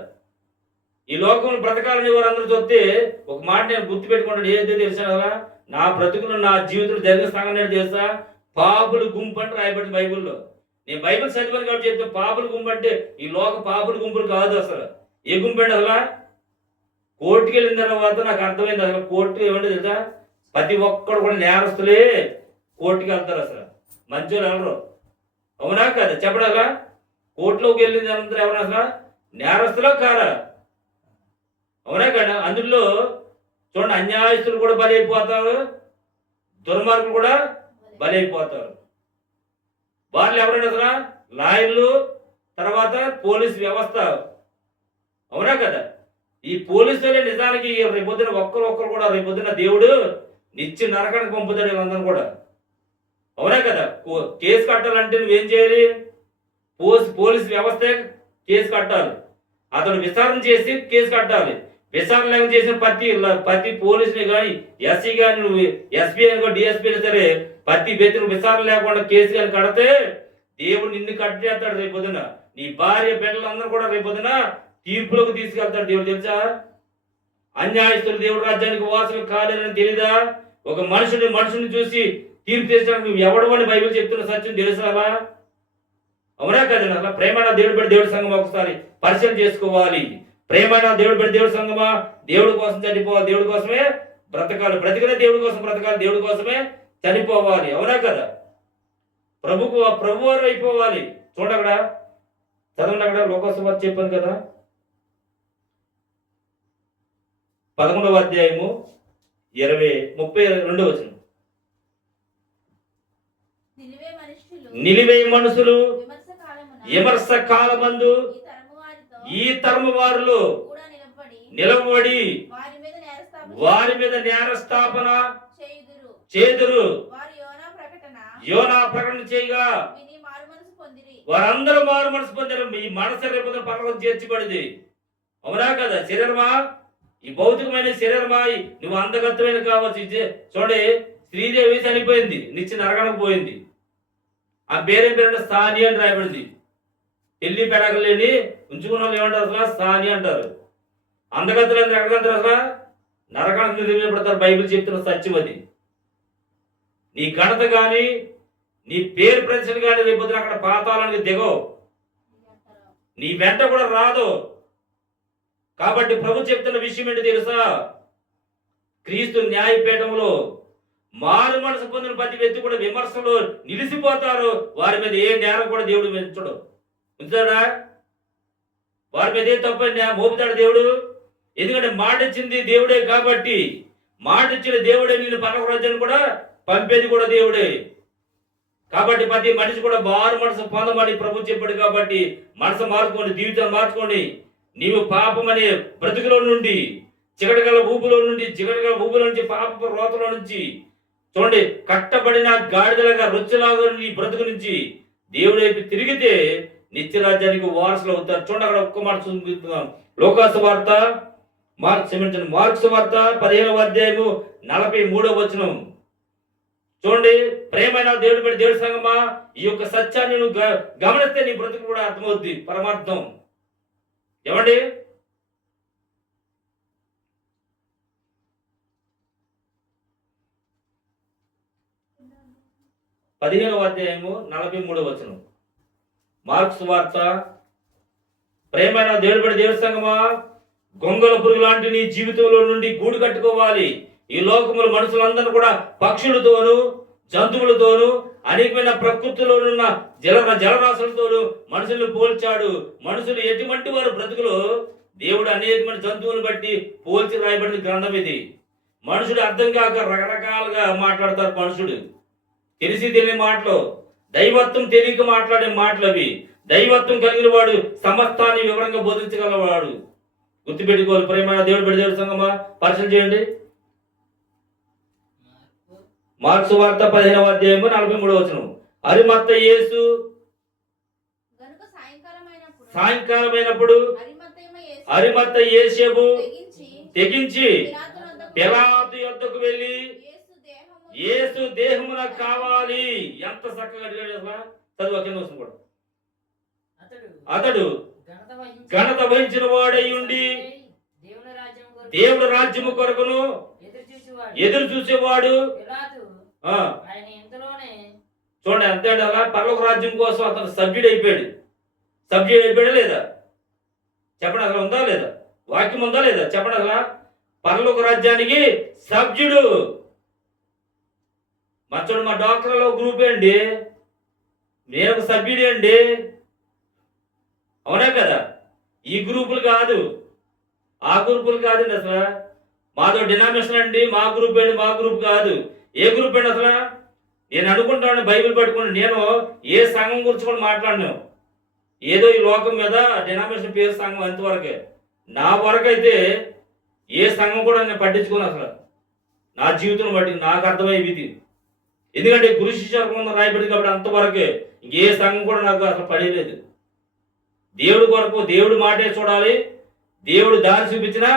ఈ లోకంలో బ్రతకాలని వారందరూ చూస్తే ఒక మాట నేను గుర్తుపెట్టుకుంటాను. ఏదో తెలుసా కదా, నా బ్రతుకులు నా జీవితంలో జరిగిన సంఘటన తెలుసా? పాపులు గుంపు అంటే రాయబడింది బైబిల్లో. నేను బైబిల్ చదివాను కాబట్టి చెప్తే పాపుల గుంపు అంటే ఈ లోక పాపుల గుంపులు కాదు అసలు. ఏ గుంపు అండి అసలు? కోర్టుకి వెళ్ళిన తర్వాత నాకు అర్థమైంది అసలు కోర్టు ఏమంటే తెలుసా? ప్రతి ఒక్కడు కూడా నేరస్తులే కోర్టుకి వెళ్తారు. అసలు మంచోళ్ళు ఎవరు? అవునా కదా చెప్పడాగా? కోర్టులోకి వెళ్ళిన అందరూ ఎవరు అసలు నేరస్తులో కారా? అవునా కదా. అందులో చూడండి అన్యాయస్తులు కూడా బలైపోతారు, దుర్మార్గులు కూడా బలైపోతారు. వాళ్ళు ఎవరైనా అసలు లాయర్లు, తర్వాత పోలీస్ వ్యవస్థ. అవునా కదా. ఈ పోలీసులే నిజానికి రేపొద్దున ఒక్కరు కూడా రేపొద్దున దేవుడు నిత్య నరకానికి పంపుతాడు వీళ్ళందరూ కూడా. అవునా కదా. కేసు కట్టాలంటే నువ్వేం చేయాలి? పోలీస్ వ్యవస్థే కేసు కట్టాలి. అతను విచారణ చేసి కేసు కట్టాలి. విచారణ చేసిన ప్రతి పోలీసుని కానీ, ఎస్సీ కానీ, నువ్వు ఎస్పీ అని డిఎస్పీ అయినా సరే ప్రతి వ్యక్తిని విచారణ లేకుండా కేసు కానీ కడితే దేవుడు నిన్ను కట్ చేస్తాడు. రేపొద్దున నీ భార్య బిడ్డలందరూ కూడా రేపొద్దున తీర్పులోకి తీసుకెళ్తాడు దేవుడు. తెలుసా? అన్యాయస్తులు దేవుడు రాజ్యానికి వారసులు కాలేదని తెలీదా? ఒక మనుషుని చూసి తీర్పు తీర్చడానికి నువ్వు ఎవడు అని బైబిల్ చెప్తున్న సత్యం తెలుసా? అవునా కదండి. అసలు ప్రేమైన దేవుడు పెట్టి దేవుడి సంఘం ఒకసారి పరిశీలన చేసుకోవాలి. ప్రేమైన దేవుడు పెట్టి దేవుడి సంఘమా? దేవుడి కోసం చనిపోవాలి, దేవుడి కోసమే బ్రతకాలి. బ్రతికిన దేవుడి కోసం బ్రతకాలి, దేవుడి కోసమే చనిపోవాలి. అవునా కదా. ప్రభువారు అయిపోవాలి. చూడక్కడ చదవండి, అక్కడ లోకసువార్త చెప్పాను కదా 11వ అధ్యాయము 32వ వచనం. నిలివే మనుషులు విమర్శ కాలమందు ఈ తరము వారిలో నిలబడి వారి మీద నేరస్థాపన చేదురు. యోనా ప్రకటన చేయగా విని మారుమనసు పొందిరి. వారందరూ మారు మనసు పొందారు. మీ మనసు రేపు పరలోకం చేర్చబడింది. అవునా కదా? శరీరమా, ఈ భౌతికమైన శరీరమా, నువ్వు అందగత్తమైన కావచ్చు. చూడండి, శ్రీదేవి చనిపోయింది, నిత్య నరకడానికి పోయింది. ఆ పేరేం పేరంటే సాని అని రాయబడింది. పెళ్లి పెడగలేని ఉంచుకున్న వాళ్ళు ఏమంటారు? అసలు సాని అంటారు. అందగత్తలు అంటే ఎక్కడికంటారు? అసలు నరకానికి నిర్మించబడతారు. బైబిల్ చెప్తున్న సత్యం అది. నీ ఘనత కానీ, నీ పేరు ప్రతిష్ట కానీ రేపు అక్కడ పాతాళానికి దిగవు, నీ వెంట కూడా రాదు. కాబట్టి ప్రభు చెప్తున్న విషయం ఏంటి తెలుసా? క్రీస్తు న్యాయపీఠంలో మారు మనసు పొందిన ప్రతి వ్యక్తి కూడా విమర్శలు నిలిసిపోతారు. వారి మీద ఏ నేరం కూడా దేవుడు ఉంచడు. ఉంచుతాడా? వారి మీద ఏ తప్పు మోపుతాడు దేవుడు? ఎందుకంటే మాట ఇచ్చింది దేవుడే కాబట్టి, మాట ఇచ్చిన దేవుడే నేను పరలోక రాజ్యాన్ని కూడా పంపేది కూడా దేవుడే. కాబట్టి ప్రతి మనిషి కూడా మారు మనసు పొందమని ప్రభు చెప్పాడు. కాబట్టి మనసు మార్చుకోండి, జీవితాన్ని మార్చుకోండి. నీవు పాపం అనే బ్రతుకులో నుండి, చిగడగల ఊపులో నుంచి పాప రోతలో నుంచి, చూడండి, కట్టబడిన గాడిదలాగా రొచ్చులాగా నీ బ్రతుకు నుంచి దేవుడు వైపు తిరిగితే నిత్యరాజ్యానికి వారసులు అవుతారు. చూడండి, అక్కడ ఒక్క మాట చూపిస్తున్నాం. లోకాసు వార్త మార్క్స్ వార్త 15వ అధ్యాయము 43వ వచనం చూడండి. ప్రేమైన దేవుడు పెట్టి దేవుడి సంగమా, ఈ యొక్క సత్యాన్ని నువ్వు గమనిస్తే నీ బ్రతుకు కూడా అర్థమవుద్ది. పరమార్థం ఏమండి? పదిహేనవ అధ్యాయము 43వ వచనం. మార్క్స్ వార్త. ప్రేమైన దేవుడు పెట్టి దేవుడి సంగమా, గొంగల పురుగు లాంటి నీ జీవితంలో నుండి గూడు కట్టుకోవాలి. ఈ లోకములు మనుషులందరూ కూడా పక్షులతోనూ జంతువులతోనూ అనేకమైన ప్రకృతిలోనున్న జలరాశులతోనూ మనుషులను పోల్చాడు. మనుషులు ఎటువంటి వారు బ్రతుకులో దేవుడు అనేకమైన జంతువులను బట్టి పోల్చి రాయబడిన గ్రంథం ఇది. మనుషుడు అర్థం కాక రకరకాలుగా మాట్లాడతారు. మనుషుడు తెలిసి తెలియని మాటలు, దైవత్వం తెలియక మాట్లాడే మాటలు అవి. దైవత్వం కలిగిన వాడు సమస్తాన్ని వివరంగా బోధించగలవాడు. గుర్తుపెట్టుకోవాలి. ప్రేమ దేవుడు పెట్టి దేవుడి సంగమా, పరిశీలన చేయండి. మార్క్స్ వార్త 15వ అధ్యాయము 43వ వచనం. అరిమత్త యేసు సాయంకాలమైనప్పుడు అరిమత్త యేసేపు తెగించి పిలాతు యొద్దకు వెళ్ళి యేసు దేహము నాకు కావాలి. ఎంత చక్కగా అడిగాడు అసలు. చదువు కింద వస్తుంది కూడా. అతడు ఘనత వహించిన వాడై ఉండి దేవుడు రాజ్యము కొరకును ఎదురు చూసేవాడు. చూడండి, అంతే అలా పరలోక రాజ్యం కోసం అతను సభ్యుడు అయిపోయాడా లేదా? చెప్పండి, అసలు ఉందా లేదా? వాక్యం ఉందా లేదా? చెప్పండి, అసలు పరలోక రాజ్యానికి సభ్యుడు. చూడండి, మా డాక్టర్లో గ్రూప్ అండి, నేను ఒక సభ్యుడే అండి. అవునా కదా? ఈ గ్రూపులు కాదు, ఆ గ్రూపులు కాదండి. అసలు మాతో డినామినేషన్ అండి, మా గ్రూప్ కాదు. ఏ గ్రూప్ అండి అసలు? నేను అనుకుంటాను బైబిల్ పట్టుకుని, నేను ఏ సంఘం గురించి కూడా మాట్లాడినాను. ఏదో ఈ లోకం మీద డినామినేషన్ పేరు సంఘం అంతవరకే. నా వరకు అయితే ఏ సంఘం కూడా నేను పట్టించుకోను. అసలు నా జీవితం బట్టి నాకు అర్థమయ్యే ఇది. ఎందుకంటే గురు శిష్యుల రాయబడింది కాబట్టి అంతవరకే. ఇంకే సంఘం కూడా నాకు అసలు పడలేదు. దేవుడి కొరకు దేవుడి మాటే చూడాలి. దేవుడు దారి చూపించిన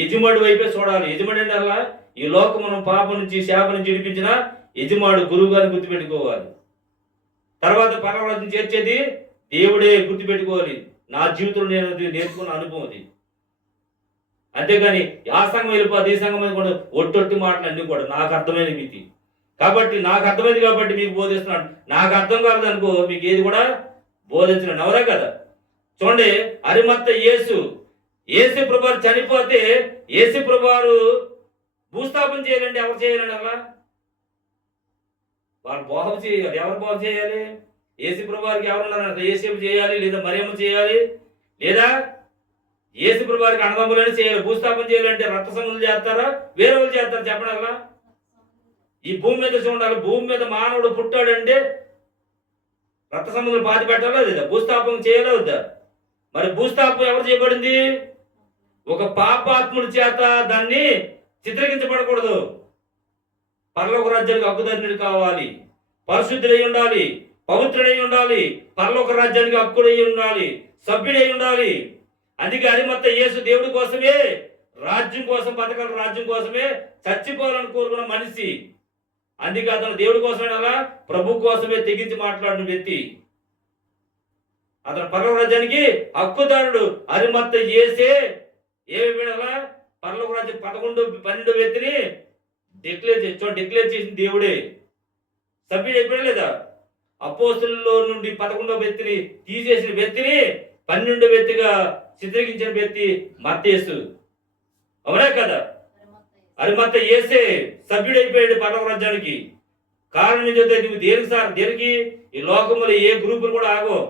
యజమాడు వైపే చూడాలి. యజమాడు అంటే అలా ఈ లోకమును పాపం నుంచి శాప నుంచి విడిపించిన యజమాడు గురువు గారిని గుర్తుపెట్టుకోవాలి. తర్వాత పరలోకం చేర్చేది దేవుడే గుర్తుపెట్టుకోవాలి. నా జీవితంలో నేను నేర్చుకున్న అనుభవం అది. అంతేగాని ఆ సంఘం వెళ్ళిపోతే ఈ సంఘం మీద కూడా ఒట్టొట్టి మాటలు అన్నీ కూడా నాకు అర్థమైన మితి. కాబట్టి నాకు అర్థమైంది కాబట్టి మీకు బోధిస్తున్నాను. నాకు అర్థం కాలేదనుకో మీకు ఏది కూడా బోధించను. ఎవరా కదా? చూడండి, అరిమత్త యేసు ప్రభువారు చనిపోతే యేసు ప్రభువారు భూస్థాపన చేయాలండి. ఎవరు చేయాలండి? అలా వాళ్ళు బాగు చేయాలి. ఎవరు బాగు చేయాలి? యేసు ప్రభువారికి ఎవరున్నారు? యేసేపు చేయాలి, లేదా మరియమ్మ చేయాలి, లేదా యేసు ప్రభువారికి అన్నదమ్ములని చేయాలి. భూస్థాపన చేయాలంటే రక్త సంబంధులు చేస్తారా, వేరే వాళ్ళు చేస్తారా? చెప్పండి. అలా ఈ భూమి మీద చూడాలి. భూమి మీద మానవుడు పుట్టాడంటే రక్త సంబంధులు పాతి పెట్టాలా లేదా? భూస్థాపన చేయాలా వద్దా? మరి భూస్థాపన ఎవరు చేయబడింది? ఒక పాపాత్ముడి చేత దాన్ని చిత్రీకరించబడకూడదు. పరలోక రాజ్యానికి హక్కుదారుడు కావాలి. పరిశుద్ధుడై ఉండాలి, పవిత్రుడై ఉండాలి, పరలోక రాజ్యానికి హక్కుడై ఉండాలి, సభ్యుడై ఉండాలి. అందుకే అరిమత్తయి యేసు దేవుడి కోసమే, రాజ్యం కోసం బతకాలి, రాజ్యం కోసమే చచ్చిపోవాలని కోరుకున్న మనిషి. అందుకే అతను దేవుడి కోసమే అలా ప్రభు కోసమే తెగించి మాట్లాడిన వ్యక్తి. అతను పరలోక రాజ్యానికి హక్కుదారుడు. అరిమత్తయి యేసే ఏమైనా పరలోక రాజ్యం 11-12 వ్యక్తిని డిక్లేర్ చేసిన దేవుడే. సభ్యుడు అయిపోయా లేదా? అపోస్తులలో నుండి 11వ వ్యక్తిని తీసేసిన వ్యక్తిని 12వ వ్యక్తిగా చిత్రీకరించిన వ్యక్తి మత్తయి. అవునా కదా? అరిమత్తయి యేసే సభ్యుడైపోయాడు పరలోక రాజ్యానికి. కారణం ఏంటంటే నువ్వు దేనికి ఈ లోకములు ఏ గ్రూపులు కూడా ఆగో.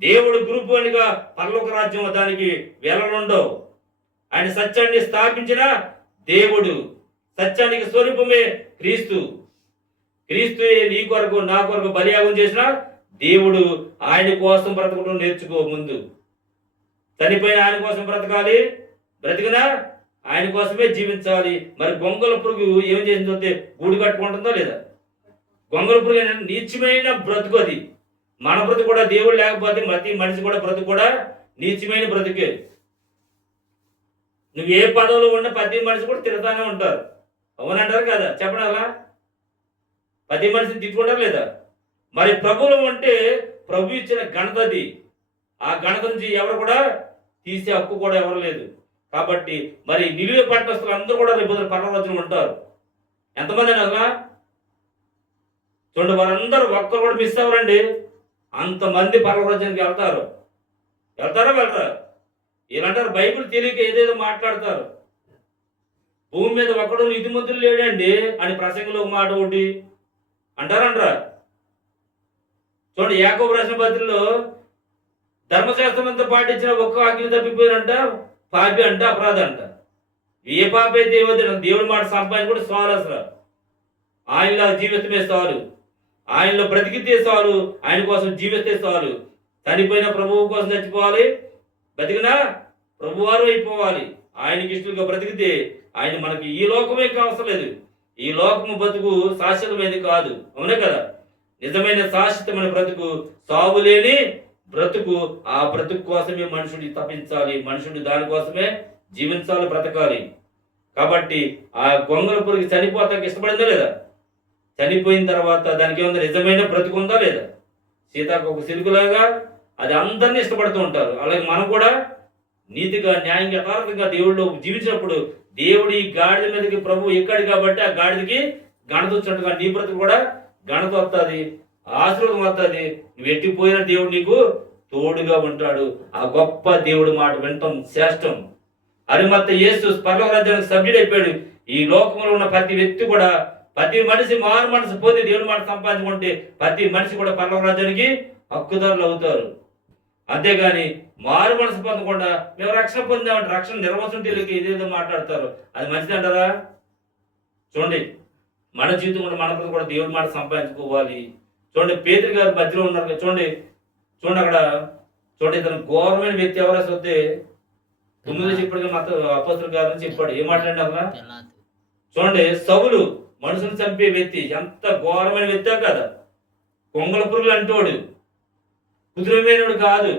దేవుడు గ్రూపు అనిగా పరలోక రాజ్యం దానికి వెళ్ళనుండవు. ఆయన సత్యాన్ని స్థాపించిన దేవుడు, సత్యానికి స్వరూపమే క్రీస్తు. క్రీస్తు నీ కొరకు నా కొరకు బలియాగం చేసిన దేవుడు. ఆయన కోసం బ్రతకడం నేర్చుకో. ముందు చనిపోయిన ఆయన కోసం బ్రతకాలి, బ్రతికినా ఆయన కోసమే జీవించాలి. మరి గొంగల పురుగు ఏం చేసిందంటే గూడు కట్టుకుంటుందా లేదా? గొంగల పురుగు ఏంటంటే నీచమైన బ్రతుకు. అది మన బ్రతుకు కూడా దేవుడు లేకపోతే ప్రతి మనిషి కూడా బ్రతుకు కూడా నీచమైన బ్రతుకే. నువ్వు ఏ పదవిలో ఉన్న ప్రతి మనిషి కూడా తిడతానే ఉంటారు. అవునంటారు కదా? చెప్పడం అలా ప్రతి మనిషిని తిట్టుకుంటారు లేదా? మరి ప్రభువులు అంటే ప్రభు ఇచ్చిన ఘనత అది. ఆ ఘనత నుంచి ఎవరు కూడా తీసే హక్కు కూడా ఎవరు లేదు. కాబట్టి మరి నిలువ పట్టణస్తులు అందరూ కూడా రేపు పరలోక రాజ్యంలో ఉంటారు. ఎంతమంది అని అసలు చూడండి, వారందరూ ఒక్కరు కూడా మిస్ అవ్వరండి. అంతమంది పరలోక రాజ్యానికి వెళ్తారా వెళ్ళరా? వీళ్ళంటారు బైబిల్ తెలియక ఏదేదో మాట్లాడతారు. భూమి మీద ఒక్కడు నీతిమంతులు లేడండి అని ప్రసంగంలో ఒక మాట ఒకటి అంటారంటారా? చూడండి, యాకోబు రాసిన పత్రికలో ధర్మశాస్త్రం అంతా పాటించిన ఒక్క ఆజ్ఞ తప్పిపోయారంట, పాపి అంట, అపరాధ అంట. ఏ పాపి అయితే ఏమవుతుంది? దేవుడి మాట సంపాదించి కూడా చాలు. అసలు ఆయనలా జీవితమే చాలు, ఆయనలో బ్రతికితే చాలు, ఆయన కోసం జీవిస్తే చాలు. చనిపోయిన ప్రభువు కోసం చచ్చిపోవాలి, బతికినా ప్రభువారు అయిపోవాలి. ఆయనకి ఇష్టంగా బ్రతికితే ఆయన మనకి ఈ లోకమే అవసరం లేదు. ఈ లోకము బ్రతుకు శాశ్వతమైనది కాదు. అవునే కదా? నిజమైన శాశ్వతమైన బ్రతుకు సావులేని బ్రతుకు. ఆ బ్రతుకు కోసమే మనుషుడు తప్పించాలి, మనుషుడు దానికోసమే జీవించాలి, బ్రతకాలి. కాబట్టి ఆ గొంగల పురుగు చనిపోతానికి ఇష్టపడిందా లేదా? చనిపోయిన తర్వాత దానికి ఏముంది? నిజమైన బ్రతుకు ఉందా లేదా? సీతాకొక సిలుకులాగా అది అందరినీ ఇష్టపడుతూ ఉంటారు. అలాగే మనం కూడా నీతిగా, న్యాయంగా, యథార్థంగా దేవుళ్ళు జీవించినప్పుడు దేవుడి గాడిద మీదకి ప్రభు ఎక్కాడు కాబట్టి ఆ గాడిదకి ఘనత వచ్చినట్టుగా నీ బ్రతుకు కూడా ఘనత వస్తుంది, ఆశీర్వాదం వస్తుంది. నువ్వు ఎట్టిపోయిన దేవుడు నీకు తోడుగా ఉంటాడు. ఆ గొప్ప దేవుడి మాట వినటం శ్రేష్టం. అరిమత్తయి యేసు పరలోక రాజ్యానికి సభ్యుడైపోయాడు. ఈ లోకంలో ఉన్న ప్రతి వ్యక్తి కూడా, ప్రతి మనిషి మారు మనసు పొంది దేవుడి మాట సంపాదించుకుంటే ప్రతి మనిషి కూడా పరలోక రాజ్యానికి హక్కుదారులు అవుతారు. అంతేగాని మారు మనసు పొందకుండా మేము రక్షణ పొందామంటే రక్షణ నిర్వచనం తెలియక ఏదేదో మాట్లాడతారు. అది మంచిది అంటారా? చూడండి, మన జీవితం కూడా మన కూడా దేవుడి మాట సంపాదించుకోవాలి. చూడండి, పేతురు గారు మధ్యలో ఉన్నారు. చూడండి అక్కడ చూడండి, ఇతను ఘోరమైన వ్యక్తి. ఎవరు అసలు వస్తే 9 చెప్పాడు మాతో అపోస్తలుల గారు చెప్పాడు. ఏం మాట్లాడండి అసలు? చూడండి, సౌలు మనుషుని చంపే వ్యక్తి. ఎంత ఘోరమైన వ్యక్తే కదా? కొంగల పురుగులు అంటేవాడు, కుదురమైనడు కాదు,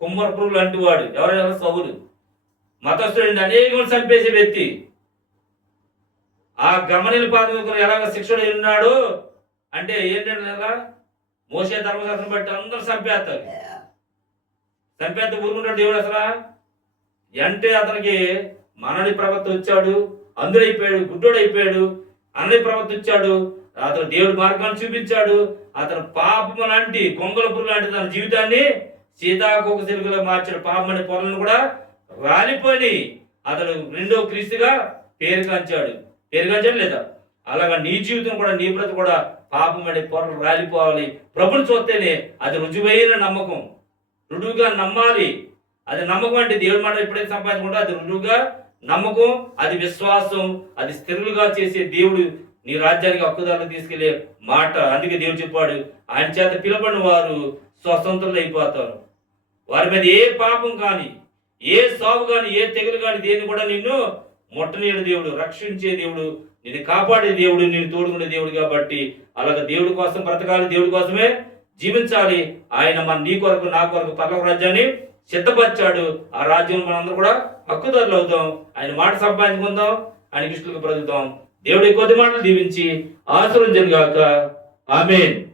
కుమ్మర పురుగులు అంటువాడు. ఎవరైనా సౌలు మతస్థుడు, అనేక మంది చంపేసే వ్యక్తి. ఆ గమనిల పాదం ఎలాగ శిక్షుడు ఉన్నాడు అంటే ఏంటంటే అలా మోసే ధర్మశాస్త్రం బట్టి అందరూ చంపేస్తారు. ఊరుకుంటాడు దేవుడు అసలు అంటే అతనికి మనని ప్రవక్త వచ్చాడు, అందుడైపోయాడు, గుడ్డోడు అయిపోయాడు. అనని ప్రవక్త వచ్చాడు, అతను దేవుడి మార్గాన్ని చూపించాడు. అతను పాపము లాంటి కొంగల పురుగు లాంటి తన జీవితాన్ని సీతాకోక సిలుకలో మార్చాడు. పాపం అనే పొరలను కూడా రాలిపోయి అతడు 2వ క్రీస్తుగా పేరుగాంచాడు లేదా? అలాగా నీ జీవితం కూడా, నీ బ్రతుకు కూడా పాపం అనే పొరలు రాలిపోవాలి. ప్రభుని చూస్తేనే అది రుజువైన నమ్మకం. రుజువుగా నమ్మాలి. అది నమ్మకం అంటే దేవుడి మాట ఎప్పుడైతే సంపాదించుకుంటా అది రుజువుగా నమ్మకం, అది విశ్వాసం, అది స్థిరులుగా చేసే దేవుడు నీ రాజ్యానికి హక్కుదారులు తీసుకెళ్లే మాట. అందుకే దేవుడు చెప్పాడు, ఆయన చేత పిలువబడిన వారు స్వతంత్రులు అయిపోతారు. వారి మీద ఏ పాపం కానీ, ఏ సాగు కానీ, ఏ తెగులు కానీ దేన్ని కూడా నిన్ను ముట్టనీయుడు దేవుడు, రక్షించే దేవుడు నిన్ను కాపాడే దేవుడు, నేను తోడుకునే దేవుడు కాబట్టి అలాగ దేవుడి కోసం బ్రతకాలి, దేవుడి కోసమే జీవించాలి. ఆయన నీ కొరకు నా కొరకు పరలోక రాజ్యాన్ని సిద్ధపరిచాడు. ఆ రాజ్యంలో మనందరూ కూడా హక్కుదారులు అవుతాం. ఆయన మాట సంపాదించుకుందాం, ఆయన ఇష్టలకు బ్రతుకుతాం. దేవుడి కొద్ది మాటలు దీవించి ఆశీర్వదించును గాక. ఆమేన్.